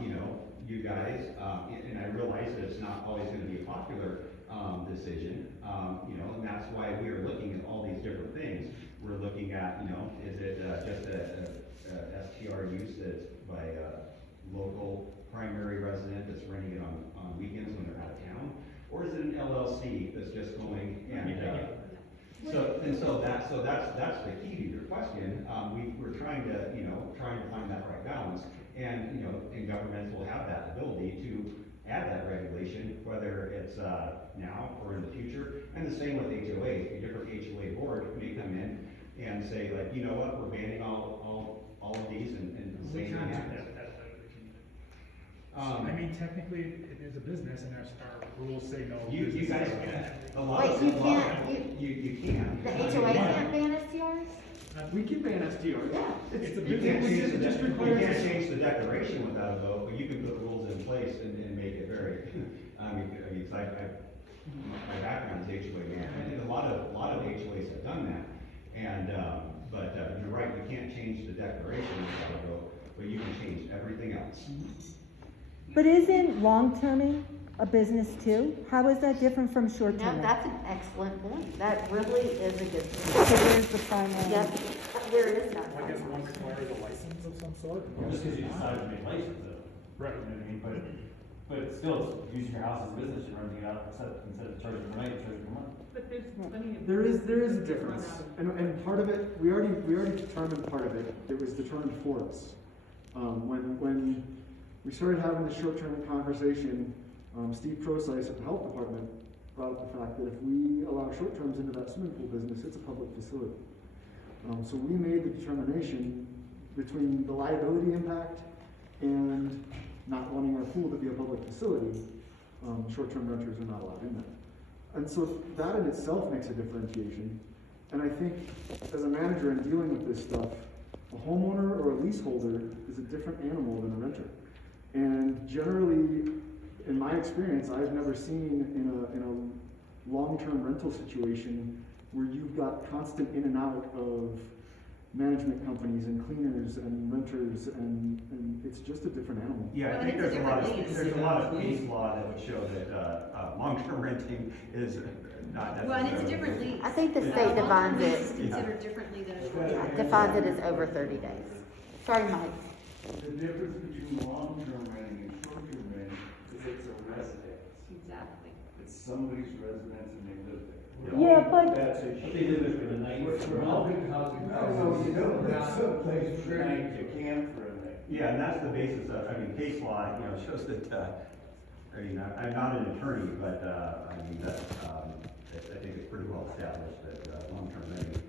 you know, you guys, and I realize that it's not always gonna be a popular, decision, you know, and that's why we are looking at all these different things. We're looking at, you know, is it, just a STR use that's by a local primary resident that's renting it on weekends when they're out of town? Or is it an LLC that's just going and, so that's the key to your question. We're trying to, you know, find that right balance. And, you know, and governments will have that ability to add that regulation, whether it's, now or in the future. And the same with HOA. A different HOA board may come in and say, like, you know what, we're banning all of these and the We same can't thing do happens. that without a vote, can you? I mean, technically, it is a business, and our rules say no. You guys businesses can. are- A lot Wait, of, you a lot can't- of, you can. The HOA can't ban STRs? We can ban STRs. Yeah. It's a You can't business. change the, just you requires- can't change the declaration without a vote, but you can put rules in place and make it very, I mean, 'cause my background is HOA management, and a lot of HOAs have done that. And, but you're right, you can't change the declaration without a vote, but you can change everything else. But isn't long-terming a business too? How is that different from No, short-terming? that's an excellent point. That really is a good So point. where's the primary? Yep, there is none. I guess one requires a license of some sort. Just because you decide to make license though. Right, you know what I mean, but it's still, it's using your house as a business, you're renting it out, instead of charging per night, you're charging per month. But there's plenty of. There is a businesses that difference, run out of- and part of it, we already determined part of it, it was determined for us. When we started having this short-term conversation, Steve Procyse at the health department brought up the fact that if we allow short-terms into that swimming pool business, it's a public facility. So we made the determination between the liability impact and not wanting our pool to be a public facility, short-term renters are not allowed in there. And so that in itself makes a differentiation. And I think as a manager in dealing with this stuff, a homeowner or a leaseholder is a different animal than a renter. And generally, in my experience, I've never seen in a long-term rental situation where you've got constant in and out of management companies and cleaners and renters, and it's just a different animal. Yeah, I think there's a lot of case law that would show that, long-term renting is not necessarily. Well, and it's a different lease. I think the state defines Long-term lease it, is considered differently than a short-term. yeah, defines it as over 30 days. Sorry, Mike. The difference between long-term renting and short-term renting is it's a residence. Exactly. It's somebody's residence and they live there. Yeah, but- That's a. They live there for the night. We're helping housing. No, you don't, that's someplace for night to camp for a night. Yeah, and that's the basis of, I mean, case law, shows that, I mean, I'm not an attorney, but, I mean, that, I think it's pretty well established that, long-term renting,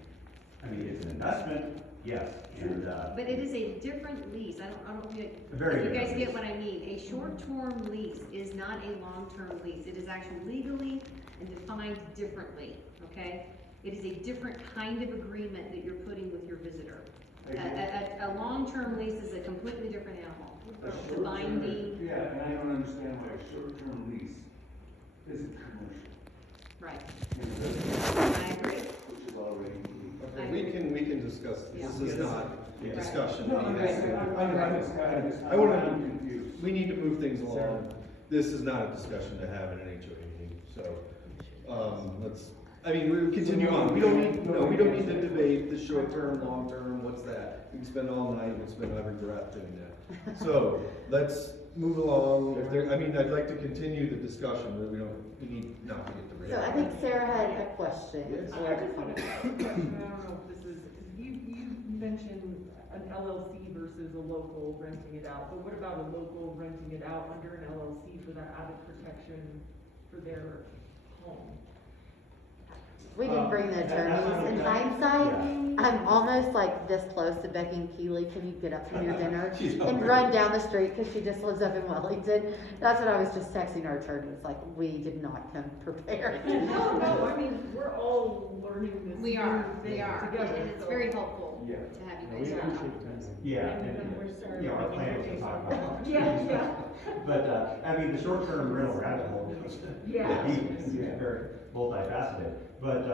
I mean, it's an investment, yes, and, But it is a different lease. I don't, Very if you guys different get lease. what I mean. A short-term lease is not a long-term lease. It is actually legally and defined differently, okay? It is a different kind of agreement that you're putting with your visitor. A long-term lease is a completely different animal. The binding, Yeah, and I don't understand why a short-term lease isn't commercial. right. in a residence, I agree. Which is already. Okay, we can discuss this. Yeah. This is not Yeah. a discussion. No, I wanna- confused. We need to move things along. This is not a discussion to have in an HOA meeting, so, we'll continue on. We don't need to debate the short term, long term, what's that? We can spend all night, we'll spend every breath doing that. So, let's move along. I'd like to continue the discussion, but we need not to get the. So I think Sarah had a question. I just want to, I don't know if this is, you mentioned an LLC versus a local renting it out, but what about a local renting it out under an LLC for that added protection for their home? We didn't bring the attorneys. In hindsight, I'm almost like this close to begging Keely, can you get up from your dinner and run down the street, because she just lives up in Wellington. That's what I was just texting our attorneys, like, we did not come prepared. No, I mean, we're all learning this We new are, thing together. and it's so- very helpful Yeah. to have you We guys talk. yeah, And and, we're sorry. our plan was to talk about. Yeah. But, the short-term rental rabbit hole is Yeah. very multifaceted. But,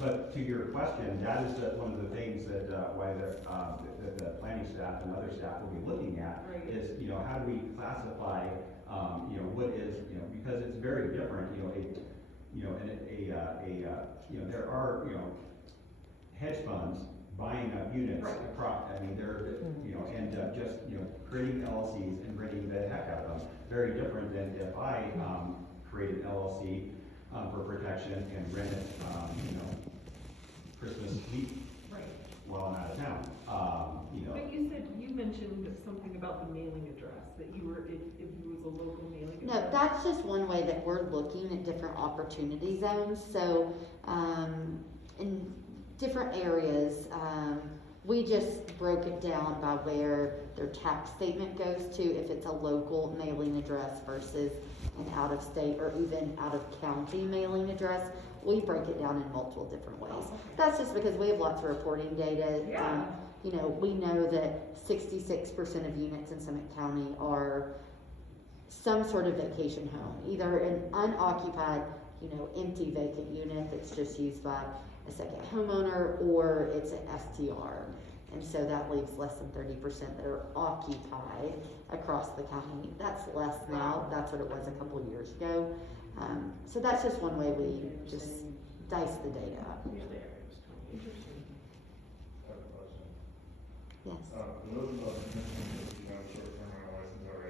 but to your question, that is one of the things that, why that the planning staff and other staff will be looking at Right. is, how do we classify, what is, because it's very different, there are, hedge funds buying up units Right. across, creating LLCs and renting the heck out of them. Very different than if I, create an LLC, for protection and rent it, Christmas week Right. while I'm out of town. But you mentioned something about the mailing address, that you were, if it was a local mailing No, address. that's just one way that we're looking at different opportunity zones. So, in different areas, we just broke it down by where their tax statement goes to, if it's a local mailing address versus an out-of-state or even out-of-county mailing address. We break it down in multiple different ways. That's just because we have lots of reporting data. Yeah. We know that 66% of units in Summit County are some sort of vacation home, either an unoccupied, empty vacant unit that's just used by a second homeowner, or it's an STR. And so that leaves less than 30% that are occupied across the county. That's less now. That's what it was a couple of years ago. So that's just one way we just dice the data up. Interesting. Yes. For those of us who have short-term rental license already,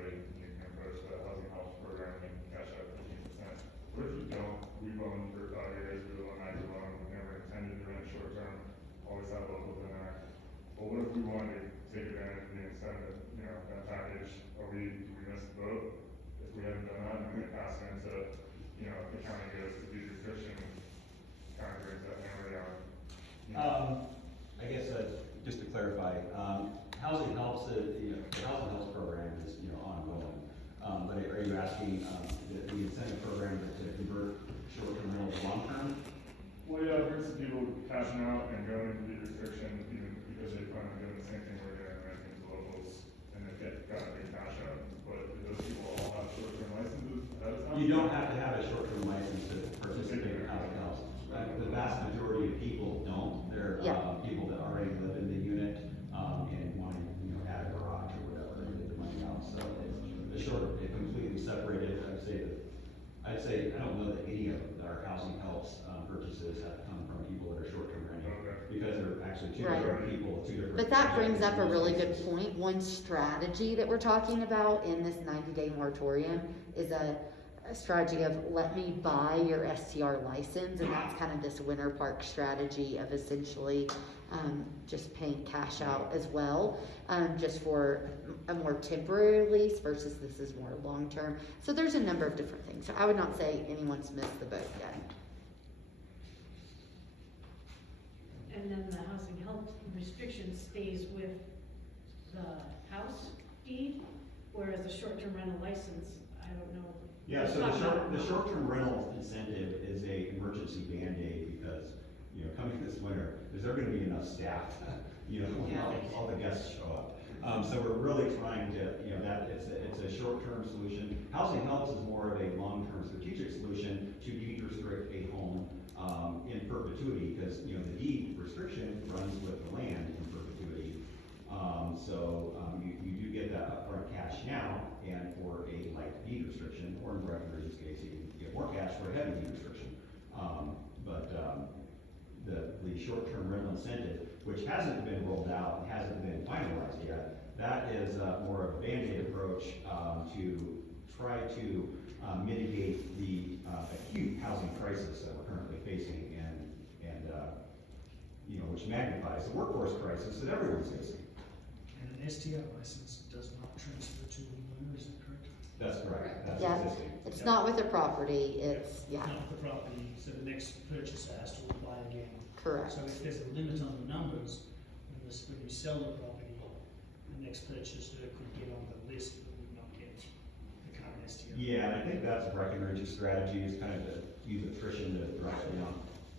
cashing out and going into the restriction, even because they plan on doing the same thing we're doing, renting to locals, and they got a big cash out, but do those people all have short-term licenses out of town? You don't have to have a short-term license to participate in housing helps. The vast majority of people don't. They're, Yeah. people that already live in the unit, and want to, add a garage or whatever, and get the money out. So it's it completely separated. I'd say, I don't know that any of our housing helps, purchases have come from people that are short-term renting. Because they're actually two Right. different people, two different. But that brings up a really good point. One strategy that we're talking about in this 90-day moratorium is a strategy of let me buy your STR license, and that's kind of this winter park strategy of essentially just paying cash out as well, just for a more temporary lease versus this is more long-term. So there's a number of different things. So I would not say anyone's missed the boat yet. And then the housing help restriction stays with the house deed, whereas the short-term rental license, I don't know. Yeah, so the short-term rental incentive is a emergency Band-Aid because, coming this winter, is there gonna be enough staff, when all the guests show up? So we're really trying to, that it's a short-term solution. Housing helps is more of a long-term strategic solution to deed restrict a home, in perpetuity, because, the deed restriction runs with the land in perpetuity. You do get that upfront cash now, and for a light deed restriction, or in Breckenridge's case, you can get more cash for a heavy deed restriction. The short-term rental incentive, which hasn't been rolled out, and hasn't been finalized yet, that is more of a Band-Aid approach to try to mitigate the acute housing crisis that we're currently facing, which magnifies the workforce crisis that everyone's facing. And an STR license does not transfer to a homeowner, is that correct? That's correct, that's Yeah, existing. it's not with the property, it's, yeah, Not the property, so the next purchaser has to apply again. correct. So if there's a limit on the numbers, when you sell the property, the next purchaser could get on the list but would not get the current STR. Yeah, and I think that's Breckenridge's strategy, is kind of to use attrition to drive it down.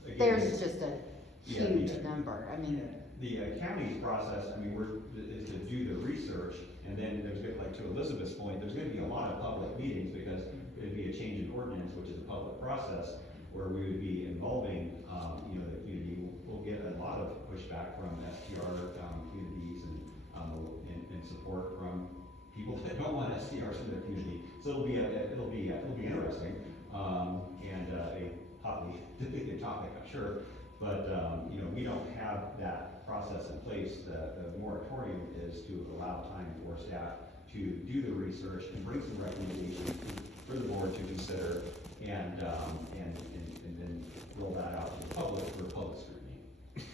Again, There's just a Yeah, huge yeah. number, I mean, The county's process, is to do the research, and then like to Elizabeth's point, there's gonna be a lot of public meetings, because it'd be a change in ordinance, which is a public process, where we would be involving, the community. We'll get a lot of pushback from STR, communities and support from people that don't want STRs in their community. So it'll be interesting, and a hotly debated topic, I'm sure. But, we don't have that process in place. The moratorium is to allow time for staff to do the research and bring some recommendations for the board to consider, and then roll that out to the public for public scrutiny.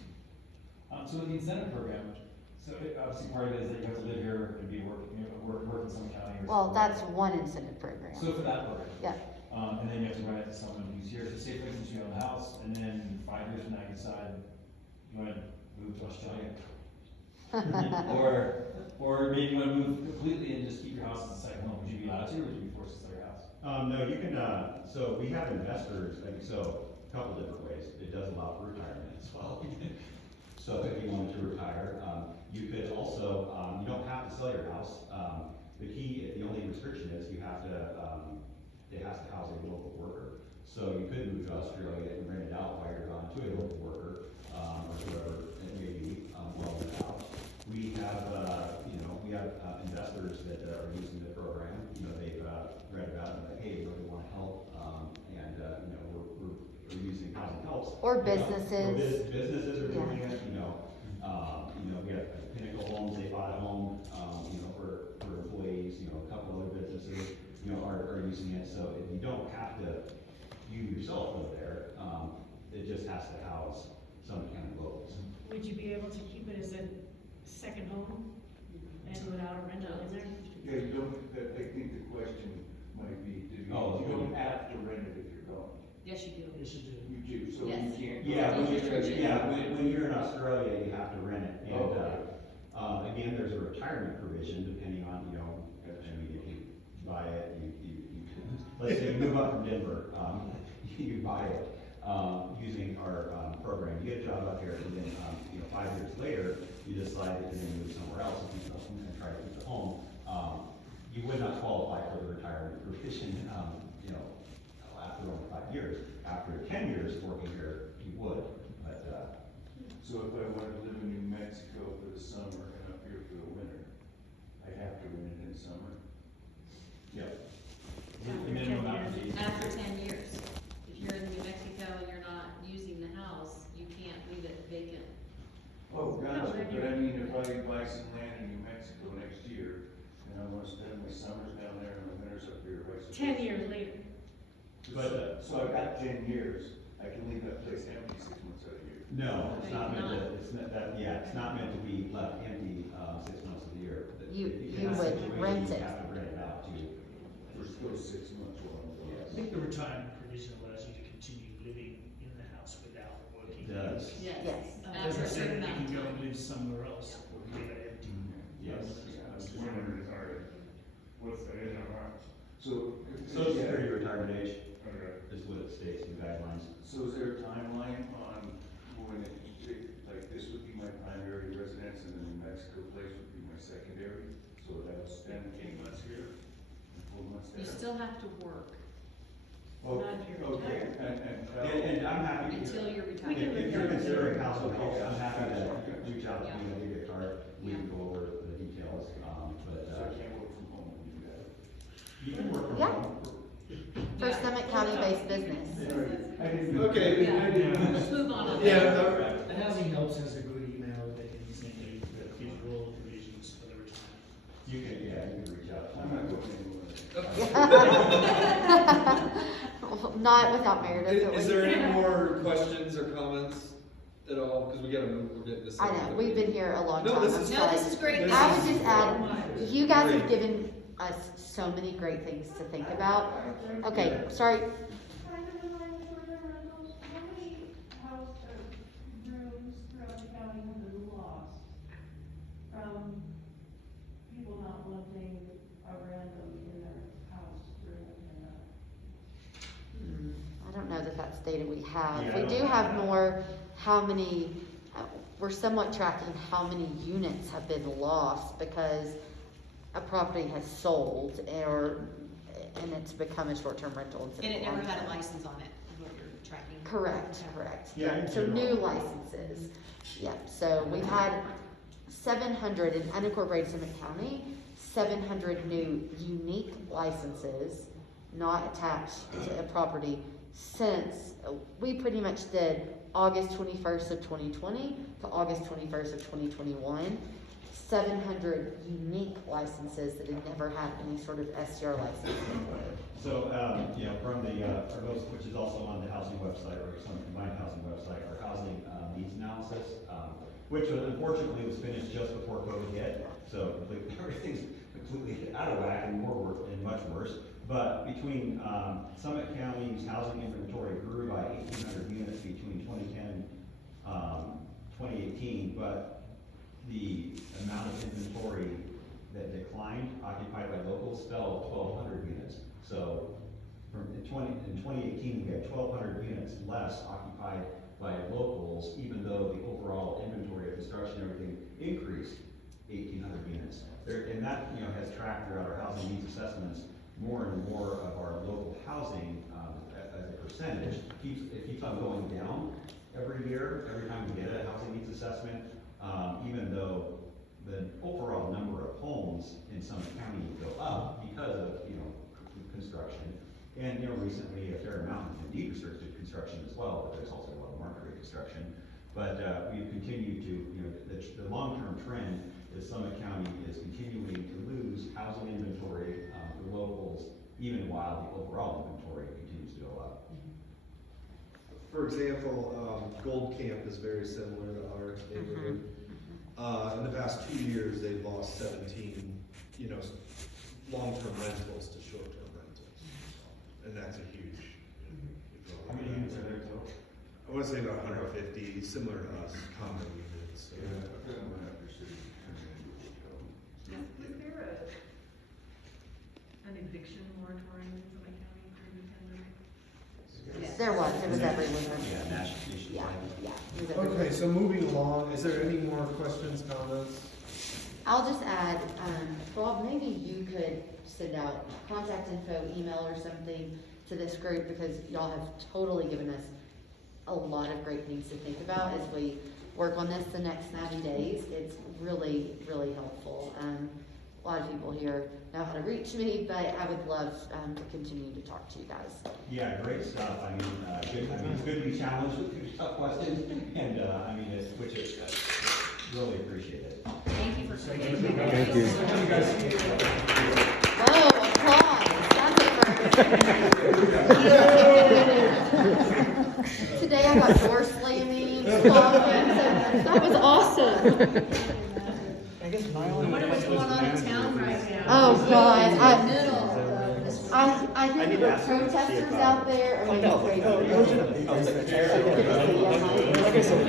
So with the incentive program, obviously part of it is that you have to live here and work in some county or. well, that's one incentive program. So for that program. Yeah. And then you have to run it to someone who's here. So say for instance you own a house, and then 5 years from now you decide you want to move to Australia. or maybe you want to move completely and just keep your house as a second home. Would you be allowed to, or would you be forced to sell your house? No, you can, so we have investors, so a couple different ways. It does allow for retirement as well. So if you wanted to retire, you could also, you don't have to sell your house. The only restriction is you have to, it has to house a local worker. So you could move to Australia and rent it out while you're gone to a local worker, or whoever it may be, while you're out. We have investors that are using the program. They've read about it, and like, hey, we really want to help, we're using housing helps. Or businesses. Businesses are doing Yeah. it, we have Pinnacle Homes, they bought a home, for employees, a couple other businesses, are using it. So if you don't have to, you yourself live there, it just has to house some kind of locals. Would you be able to keep it as a second home and without a rental in there? Yeah, you don't, I think the question might be, you don't have to rent it if you're gone. Yes, you do. Yes, you do. You do, so Yes. you can't. When you're in Australia, you have to rent it. And, again, there's a retirement provision depending on, if you buy it, let's say you move up from Denver, you buy it, using our program, you get a job up here, and then, 5 years later, you decide that you're gonna move somewhere else and keep the home, and try to keep the home, you would not qualify for the retirement provision, after only 5 years. After 10 years working here, you would, but, So if I wanted to live in New Mexico for the summer and up here for the winter, I have to rent it in summer? yeah. The minimum amount of fees. After 10 years, if you're in New Mexico and you're not using the house, you can't leave it vacant. Oh, gotcha, then but I mean, if I buy some land in New Mexico next year, and I wanna spend my summers down there and my winters up here, right? 10 years later. But, So I've got 10 years, I can leave that place empty 6 months out of the year. no, it's not meant to, Not. it's not that, yeah, it's not meant to be left empty, 6 months of the year. You- In you that would situation, rent it. You have to rent it out to, For those 6 months while I'm I gone. think the retirement provision allows you to continue living in the house without working. it does. Yes. Yes. It After a doesn't say certain that you amount can of go time. and live somewhere else or leave it empty. Yes. What's the age on that? So. Social Security retirement age Okay. is what it states in the guidelines. So is there a timeline on when like this would be my primary residence and then New Mexico place would be my secondary? So that I'll spend 8 months here and 4 months there? You still have to work Oh, Not if you're okay, retired. And I'm happy. until you're If retired. if you're considering household help, I'm happy to reach out to you and give you a card, we can go over the details, but, So I can't work from home and do that? you can work from Yeah. home. For Summit County-based business. Okay. Let's move on. Yeah, The Housing Helps has a good email that can send you that gives you all the provisions for the retirement. You can, yeah, you can reach out. I'm not going anywhere. Not without Meredith. Is there any more questions or comments at all? Because we gotta move, we're getting to. I know, we've been here a long No, time. this I'm is- No, this sorry. is great. I would just add, you guys have Great. given us so many great things to think about. Okay, sorry, Kind of in line with short-term rentals, how many house rooms throughout the county have been lost from people not wanting a random in their house during the pandemic? I don't know that that's data we have. Yeah, I We don't do have have that. more, how many, we're somewhat tracking how many units have been lost because a property has sold and it's become a short-term rental instead And of it never had a long-term. license on it, is what you're tracking. Correct, Okay. correct. Yeah, Yeah, so in new general. licenses. Yep, so we've had 700 in unincorporated Summit County, 700 new unique licenses not attached to a property since we pretty much did August 21st of 2020 to August 21st of 2021. 700 unique licenses that had never had any sort of STR license before. So, from for those, which is also on the housing website, or some combined housing website, our housing needs analysis, which unfortunately was finished just before COVID hit, so everything's completely out of whack and more worse, and much worse. But between, Summit County's housing inventory grew by 1,800 units between 2010, 2018, but the amount of inventory that declined, occupied by locals, fell 1,200 units. So in 2018, we had 1,200 units less occupied by locals, even though the overall inventory of construction, everything increased 1,800 units. And that, has tracked throughout our housing needs assessments. More and more of our local housing, as a percentage, keeps on going down every year, every time we get a housing needs assessment. Even though the overall number of homes in Summit County would go up because of, construction. And, recently a fair amount has been deed restricted construction as well, but there's also a lot of market rate construction. But, we've continued to, the long-term trend is Summit County is continuing to lose housing inventory, for locals, even while the overall inventory continues to go up. For example, Gold Camp is very similar to our neighborhood. In the past 2 years, they've lost 17, long-term rentals to short-term rentals. And that's a huge. How many units are there total? I want to say about 150, similar to us, common units. Yeah, I've got one after city. Is there an eviction moratorium in Summit County during the pandemic? Yes. There was, it was everywhere. Yeah, nationwide. Yeah, yeah. so moving along, is there any more questions, comments? I'll just add, Rob, maybe you could send out contact info, email or something to this group, because y'all have totally given us a lot of great things to think about as we work on this the next 90 days. It's really, really helpful. A lot of people here know how to reach me, but I would love to continue to talk to you guys. Yeah, great stuff. I mean, it's good to be challenged with these tough questions, and, really appreciate it. Thank you for sharing. Thank you. Whoa, applause. Sounds Today I got door slamming, stomping, so that was awesome. I wonder what's going on in town right now. Oh, God, In the middle. I think there were protesters out there, or maybe crazy. Like I said,